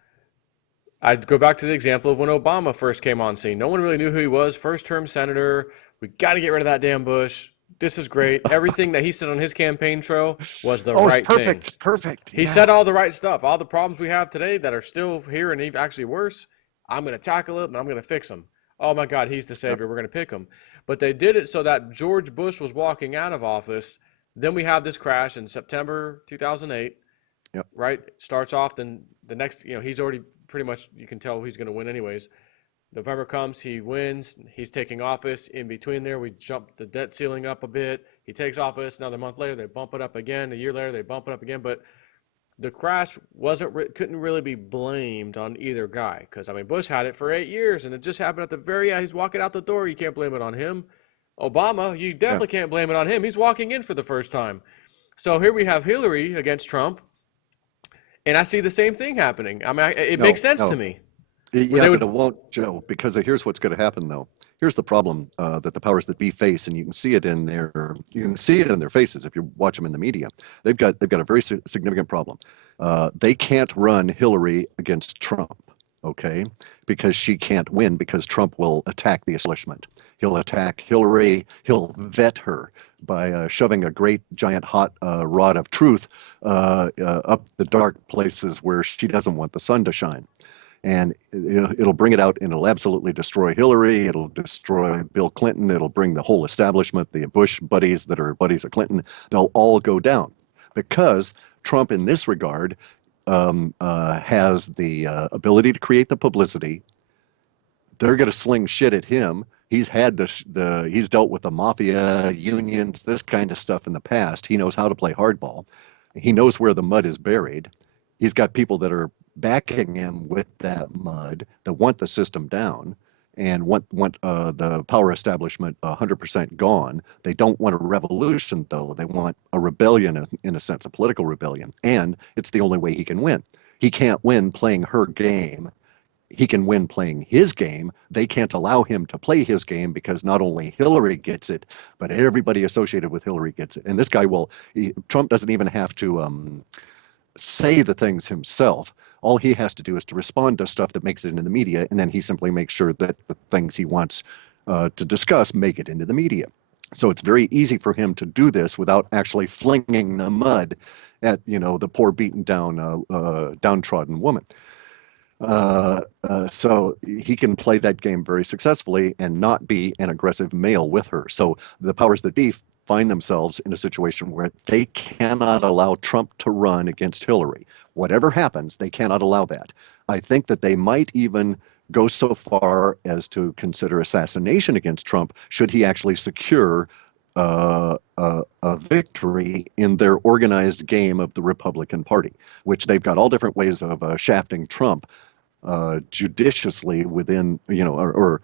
I'd go back to the example of when Obama first came on scene. No one really knew who he was. First term senator. We got to get rid of that damn Bush. This is great. Everything that he said on his campaign trail was the Oh, it's right thing. perfect, perfect. He Yeah. said all the right stuff. All the problems we have today that are still here and even actually worse, I'm going to tackle it and I'm going to fix them. Oh my God, he's the Yep. savior. We're going to pick him. But they did it so that George Bush was walking out of office. Then we have this crash in September 2008, Yep. right? Starts off, then the next, he's already pretty much, you can tell he's going to win anyways. November comes, he wins, he's taking office. In between there, we jump the debt ceiling up a bit. He takes office. Another month later, they bump it up again. A year later, they bump it up again. But the crash couldn't really be blamed on either guy, because I mean Bush had it for 8 years and it just happened at the very end. He's walking out the door. You can't blame it on him. Obama, you Yeah. definitely can't blame it on him. He's walking in for the first time. So here we have Hillary against Trump, and I see the same thing happening. I mean, it makes No, sense to no. me where Yeah, they but it would. won't, Joe, because here's what's going to happen, though. Here's the problem that the powers that be face, and you can see it in their faces if you watch them in the media. They've got a very significant problem. They can't run Hillary against Trump, okay, because she can't win because Trump will attack the establishment. He'll attack Hillary. He'll vet her by shoving a great giant hot rod of truth up the dark places where she doesn't want the sun to shine. And it'll bring it out and it'll absolutely destroy Hillary. It'll destroy Bill Clinton. It'll bring the whole establishment, the Bush buddies that are buddies of Clinton, they'll all go down because Trump, in this regard, has the ability to create the publicity. They're going to sling shit at him. He's had he's dealt with the mafia, unions, this kind of stuff in the past. He knows how to play hardball. He knows where the mud is buried. He's got people that are backing him with that mud that want the system down and want the power establishment 100% gone. They don't want a revolution, though. They want a rebellion, in a sense, a political rebellion. And it's the only way he can win. He can't win playing her game. He can win playing his game. They can't allow him to play his game because not only Hillary gets it, but everybody associated with Hillary gets it. And this guy Trump doesn't even have to say the things himself. All he has to do is to respond to stuff that makes it into the media, and then he simply makes sure that the things he wants to discuss make it into the media. So it's very easy for him to do this without actually flinging the mud at the poor beaten down downtrodden woman. So he can play that game very successfully and not be an aggressive male with her. So the powers that be find themselves in a situation where they cannot allow Trump to run against Hillary. Whatever happens, they cannot allow that. I think that they might even go so far as to consider assassination against Trump should he actually secure a victory in their organized game of the Republican Party, which they've got all different ways of shafting Trump judiciously within, or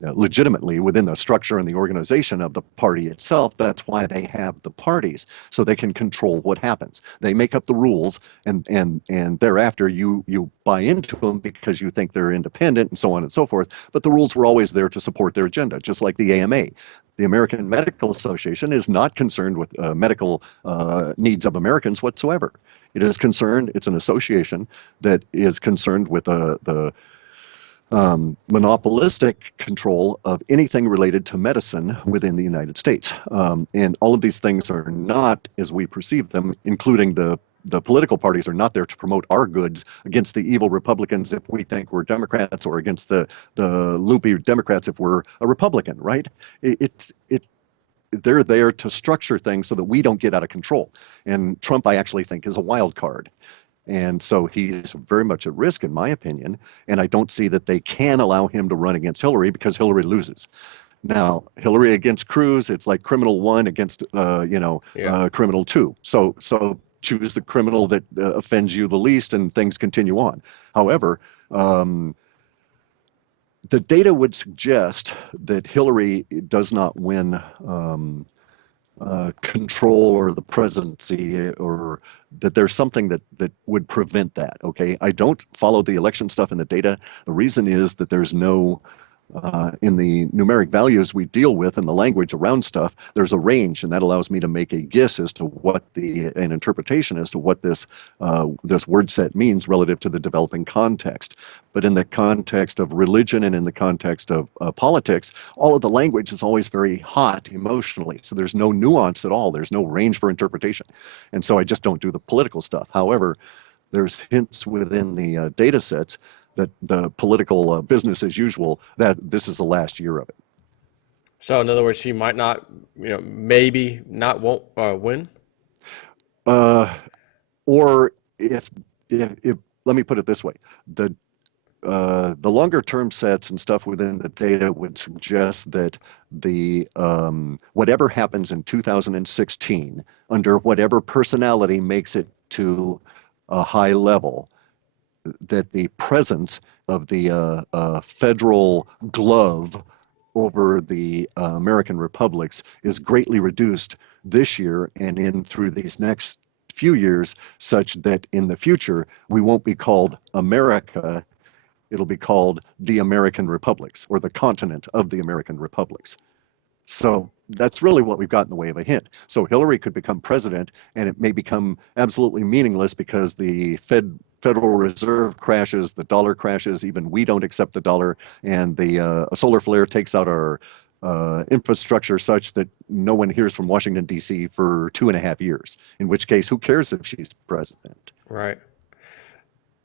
legitimately within the structure and the organization of the party itself. That's why they have the parties, so they can control what happens. They make up the rules, and thereafter you buy into them because you think they're independent and so on and so forth. But the rules were always there to support their agenda, just like the AMA. The American Medical Association is not concerned with medical needs of Americans whatsoever. It's an association that is concerned with the monopolistic control of anything related to medicine within the United States. And all of these things are not, as we perceive them, including the political parties, are not there to promote our goods against the evil Republicans if we think we're Democrats, or against the loopy Democrats if we're a Republican, right? They're there to structure things so that we don't get out of control. And Trump, I actually think, is a wild card. And so he's very much at risk, in my opinion. And I don't see that they can allow him to run against Hillary because Hillary loses. Now, Hillary against Cruz, it's like criminal one against, Yeah. criminal two. So choose the criminal that offends you the least, and things continue on. However, the data would suggest that Hillary does not win control or the presidency, or that there's something that would prevent that. Okay, I don't follow the election stuff in the data. The reason is that there's no in the numeric values we deal with and the language around stuff, there's a range, and that allows me to make a guess as to what an interpretation as to what this word set means relative to the developing context. But in the context of religion and in the context of politics, all of the language is always very hot emotionally. So there's no nuance at all. There's no range for interpretation. And so I just don't do the political stuff. However, there's hints within the data sets that the political business as usual, that this is the last year of it. So in other words, she might not, maybe not won't win. Uh, or if let me put it this way, the longer term sets and stuff within the data would suggest that the whatever happens in 2016 under whatever personality makes it to a high level, that the presence of the federal glove over the American republics is greatly reduced this year and in through these next few years, such that in the future we won't be called America, it'll be called the American republics, or the continent of the American republics. So that's really what we've got in the way of a hint. So Hillary could become president, and it may become absolutely meaningless because the Federal Reserve crashes, the dollar crashes, even we don't accept the dollar, and the a solar flare takes out our infrastructure such that no one hears from Washington, D.C. for 2.5 years, in which case, who cares if she's president? Right.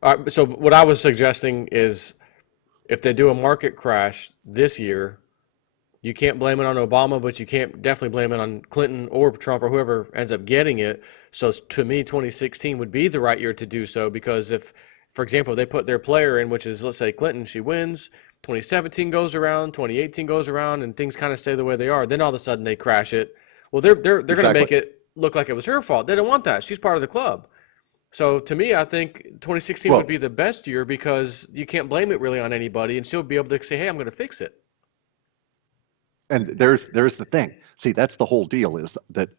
All right, so what I was suggesting is if they do a market crash this year, you can't blame it on Obama, but you can't definitely blame it on Clinton or Trump or whoever ends up getting it. So to me, 2016 would be the right year to do so because if, for example, they put their player in, which is let's say Clinton, she wins. 2017 goes around, 2018 goes around, and things kind of stay the way they are. Then all of a sudden they crash it. Well, they're going to Exactly. make it look like it was her fault. They don't want that. She's part of the club. So to me, I think 2016 would Well, be the best year because you can't blame it really on anybody, and she'll be able to say, "Hey, I'm going to fix it." and there's the thing. See, that's the whole deal is that,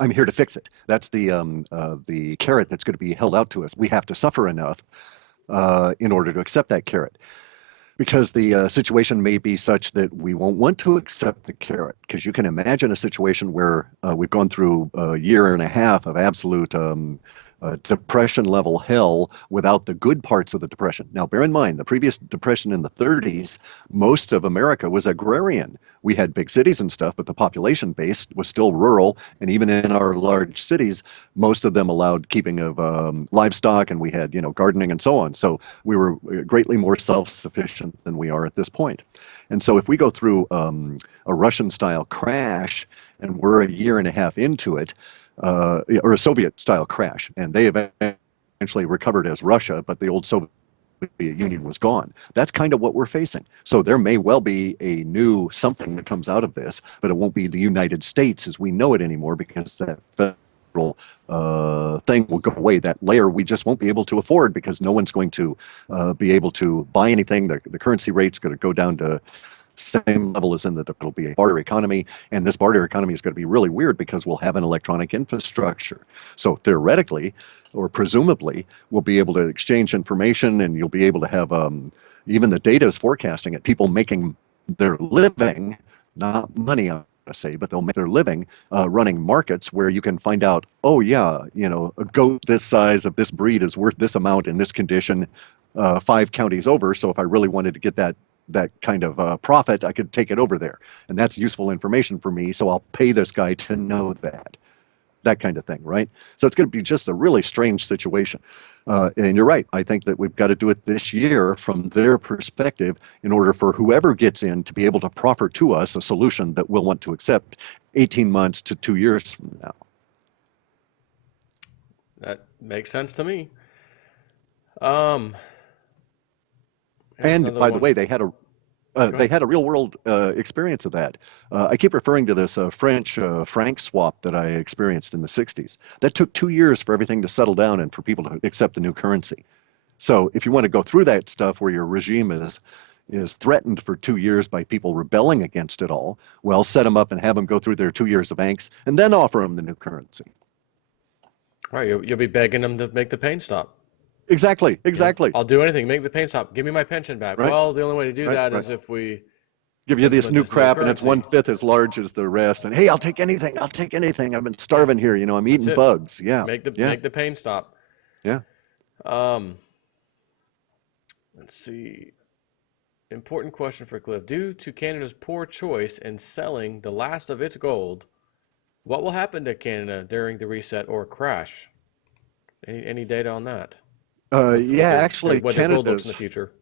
I'm here to fix it. That's the carrot that's going to be held out to us. We have to suffer enough in order to accept that carrot. Because the situation may be such that we won't want to accept the carrot. Because you can imagine a situation where we've gone through a year and a half of absolute depression level hell without the good parts of the depression. Now, bear in mind, the previous depression in the 30s, most of America was agrarian. We had big cities and stuff, but the population base was still rural. And even in our large cities, most of them allowed keeping of livestock, and we had, gardening and so on. So we were greatly more self-sufficient than we are at this point. And so if we go through a Russian-style crash, and we're a year and a half into it, or a Soviet-style crash, and they eventually recovered as Russia, but the old Soviet Union was gone. That's kind of what we're facing. So there may well be a new something that comes out of this, but it won't be the United States as we know it anymore because that federal thing will go away. That layer we just won't be able to afford because no one's going to be able to buy anything. The currency rate's going to go down to same level as in the it'll be a barter economy, and this barter economy is going to be really weird because we'll have an electronic infrastructure. So theoretically or presumably we'll be able to exchange information, and you'll be able to have even the data is forecasting it, people making their living, not money I say, but they'll make their living running markets where you can find out, oh yeah, a goat this size of this breed is worth this amount in this condition 5 counties over. So if I really wanted to get that kind of profit, I could take it over there. And that's useful information for me. So I'll pay this guy to know that kind of thing, right? So it's going to be just a really strange situation. And you're right. I think that we've got to do it this year from their perspective in order for whoever gets in to be able to proffer to us a solution that we'll want to accept 18 months to 2 years from now. That makes sense to me. Um, here's And another by the one. way, Go they ahead. had a real world experience of that. I keep referring to this French franc swap that I experienced in the 60s. That took 2 years for everything to settle down and for people to accept the new currency. So if you want to go through that stuff where your regime is threatened for 2 years by people rebelling against it all, well, set them up and have them go through their 2 years of angst and then offer them the new currency. All right, you'll be begging them to make the pain stop. Exactly, exactly. I'll do anything, make the pain stop. Give me my pension back. Right, Well, the only way to do right, that right. is if we Give you this implement new this new crap and it's currency. 1/5 as large as the rest. And hey, I'll take anything. I'll take anything. I've been Yeah, starving here. I'm that's eating it. bugs. Yeah, yeah, Make the pain stop. yeah. Um, let's see. Important question for Cliff. Due to Canada's poor choice in selling the last of its gold, what will happen to Canada during the reset or crash? Any data on that? With Yeah, actually, what their gold looks in the Canada's. future?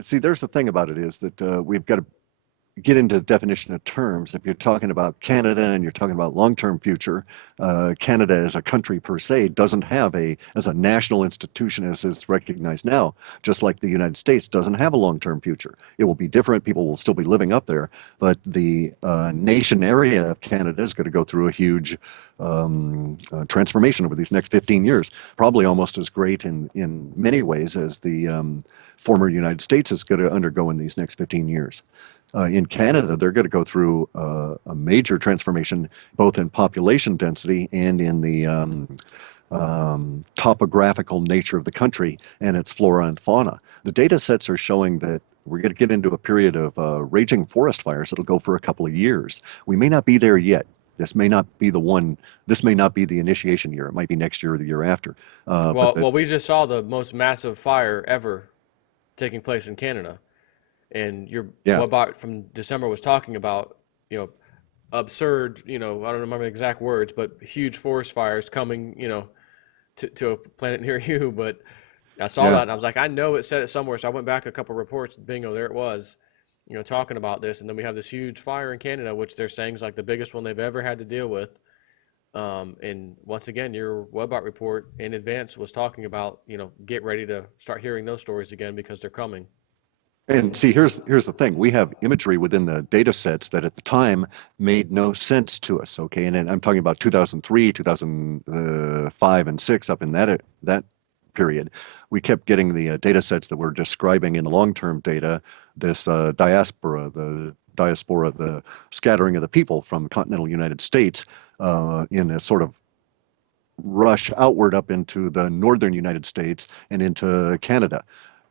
See, there's the thing about it is that we've got to get into the definition of terms. If you're talking about Canada and you're talking about long-term future, Canada as a country per se doesn't have as a national institution as is recognized now, just like the United States doesn't have a long-term future. It will be different. People will still be living up there, but the nation area of Canada is going to go through a huge transformation over these next 15 years, probably almost as great in many ways as the former United States is going to undergo in these next 15 years. In Canada, they're going to go through a major transformation, both in population density and in the topographical nature of the country and its flora and fauna. The data sets are showing that we're going to get into a period of raging forest fires that'll go for a couple of years. We may not be there yet. This may not be the one. This may not be the initiation year. It might be next year or the year after. But Well, we just saw the most massive fire ever taking place in Canada, and yeah, what about from December was talking about, absurd, I don't remember the exact words, but huge forest fires coming, to a planet near you, but I saw Yeah. that and I was like, I know it said it somewhere. So I went back a couple reports. Bingo, there it was. Talking about this, and then we have this huge fire in Canada, which they're saying is like the biggest one they've ever had to deal with. And once again, your Webbot report in advance was talking about, get ready to start hearing those stories again because they're coming. And see, here's the thing. We have imagery within the data sets that at the time made no sense to us. Okay, and I'm talking about 2003, 2005, and six, up in that period. We kept getting the data sets that were describing in the long-term data this diaspora, the scattering of the people from the continental United States in a sort of rush outward up into the northern United States and into Canada,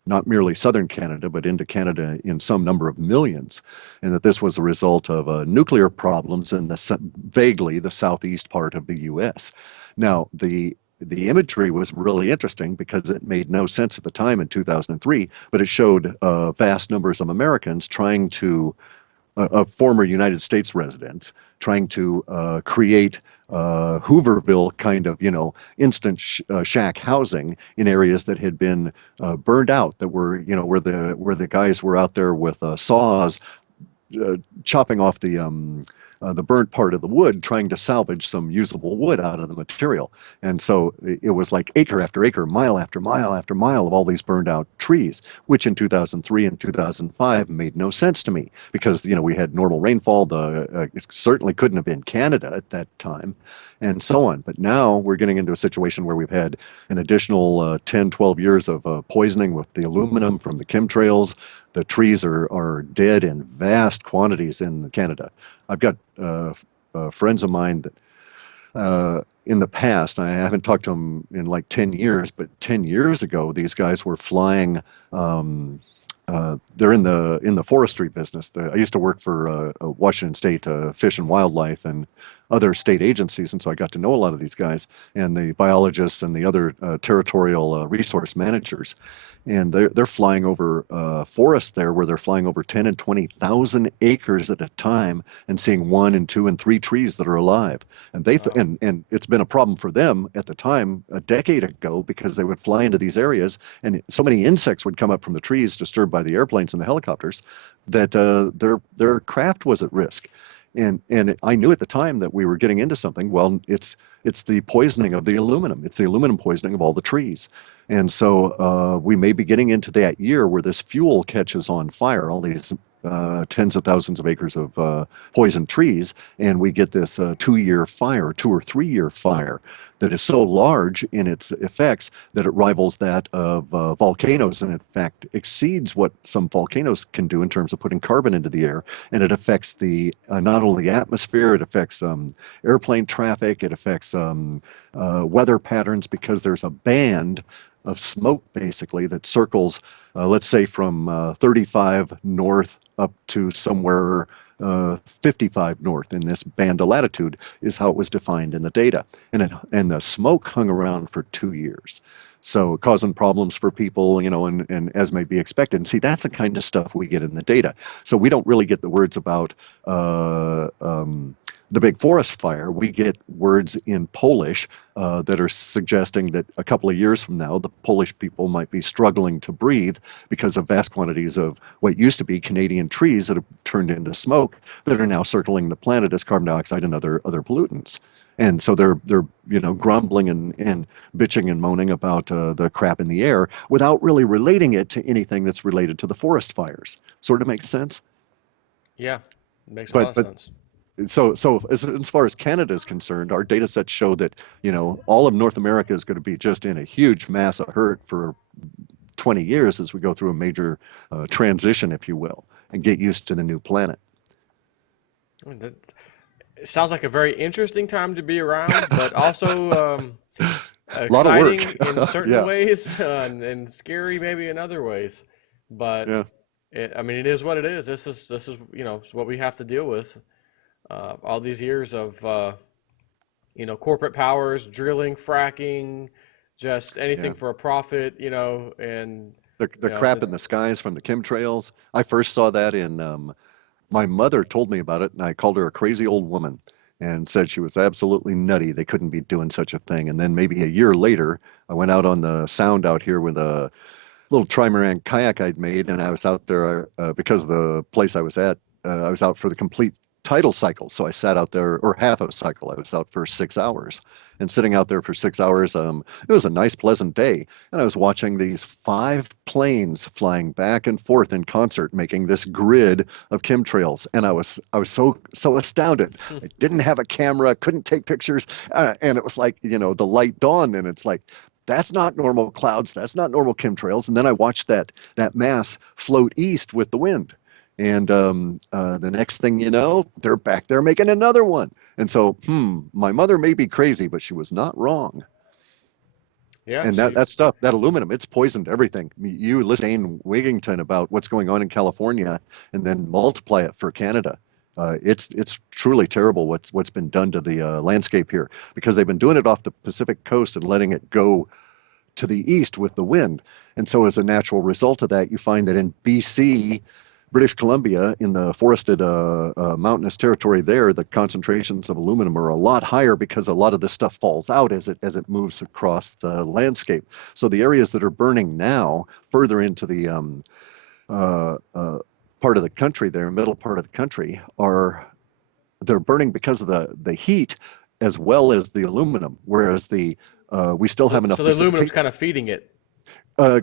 not merely southern Canada, but into Canada in some number of millions, and that this was a result of nuclear problems in vaguely the southeast part of the U.S. Now, the imagery was really interesting because it made no sense at the time in 2003, but it showed vast numbers of Americans trying to of former United States residents trying to create Hooverville kind of, instant shack housing in areas that had been burned out, that were, where the guys were out there with saws chopping off the burnt part of the wood, trying to salvage some usable wood out of the material. And so it was like acre after acre, mile after mile after mile of all these burned out trees, which in 2003 and 2005 made no sense to me because, we had normal rainfall. It certainly couldn't have been Canada at that time and so on. But now we're getting into a situation where we've had an additional 10, 12 years of poisoning with the aluminum from the chemtrails. The trees are dead in vast quantities in Canada. I've got friends of mine that in the past, I haven't talked to them in like 10 years, but 10 years ago, these guys were flying. They're in the forestry business. I used to work for Washington State Fish and Wildlife and other state agencies, and so I got to know a lot of these guys and the biologists and the other territorial resource managers. And they're flying over forests there where they're flying over 10 and 20,000 acres at a time and seeing one and two and three trees that are alive. And Wow. and it's been a problem for them at the time a decade ago because they would fly into these areas and so many insects would come up from the trees disturbed by the airplanes and the helicopters that their craft was at risk. And I knew at the time that we were getting into something. Well, it's the poisoning of the aluminum. It's the aluminum poisoning of all the trees. And so we may be getting into that year where this fuel catches on fire, all these tens of thousands of acres of poisoned trees, and we get this 2 year fire, 2 or 3 year fire that is so large in its effects that it rivals that of volcanoes, and in fact exceeds what some volcanoes can do in terms of putting carbon into the air. And it affects the not only the atmosphere, it affects airplane traffic, it affects weather patterns because there's a band of smoke basically that circles, let's say from 35 north up to somewhere 55 north in this band of latitude is how it was defined in the data. And the smoke hung around for 2 years. So causing problems for people, and as may be expected. And see, that's the kind of stuff we get in the data. So we don't really get the words about the big forest fire. We get words in Polish that are suggesting that a couple of years from now, the Polish people might be struggling to breathe because of vast quantities of what used to be Canadian trees that have turned into smoke that are now circling the planet as carbon dioxide and other pollutants. And so they're grumbling and bitching and moaning about the crap in the air without really relating it to anything that's related to the forest fires. Sort of makes sense. Yeah, makes a lot But of but sense. so as far as Canada is concerned, our data sets show that all of North America is going to be just in a huge mass of hurt for 20 years as we go through a major transition, if you will, and get used to the new planet. I mean, it sounds like a very interesting time to be around, but also A lot of work. exciting in certain Yeah, ways and scary maybe in other ways. But yeah, I mean, it is what it is. This is it's what we have to deal with. All these years of corporate powers, drilling, fracking, just yeah. anything for a profit, and The crap the in the skies from the chemtrails. I first saw that in my mother told me about it, and I called her a crazy old woman. and said she was absolutely nutty. They couldn't be doing such a thing. And then maybe a year later, I went out on the Sound out here with a little trimaran kayak I'd made, and I was out there because of the place I was at. I was out for the complete tidal cycle, so I sat out there, or half of a cycle. I was out for 6 hours, and sitting out there for 6 hours, it was a nice, pleasant day. And I was watching these 5 planes flying back and forth in concert, making this grid of chemtrails, and I was so astounded. I didn't have a camera, couldn't take pictures, and it was like the light dawned, and it's like that's not normal clouds. That's not normal chemtrails. And then I watched that mass float east with the wind. And the next thing you know, they're back there making another one. And so, my mother may be crazy, but she was not wrong. Yeah, And that stuff, that aluminum, it's poisoned everything. You listen to Dane Wigington about what's going on in California, and then multiply it for Canada. It's truly terrible what's been done to the landscape here, because they've been doing it off the Pacific coast and letting it go to the east with the wind. And so as a natural result of that, you find that in BC, British Columbia, in the forested mountainous territory there, the concentrations of aluminum are a lot higher because a lot of this stuff falls out as it moves across the landscape. So the areas that are burning now, further into the uh, uh, part of the country there, middle part of the country, they're burning because of the heat as well as the aluminum, whereas we still have enough so the aluminum's precipitation. kind of feeding it.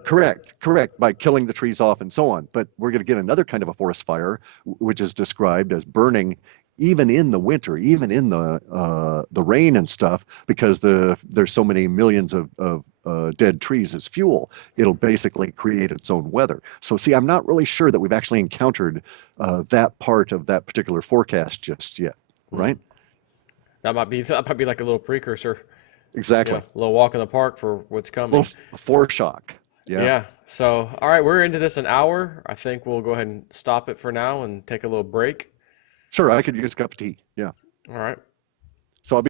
Correct, by killing the trees off and so on. But we're going to get another kind of a forest fire, which is described as burning even in the winter, even in the rain and stuff, because there's so many millions of dead trees as fuel. It'll basically create its own weather. So see, I'm not really sure that we've actually encountered that part of that particular forecast just yet, Hmm. right? That might be like a little precursor. Yeah, Exactly. a little walk in the park for what's A coming. little foreshock. Yeah. Yeah. So, all right, we're into this an hour. I think we'll go ahead and stop it for now and take a little break. Sure, I could use a cup of tea. Yeah. All right. So I'll be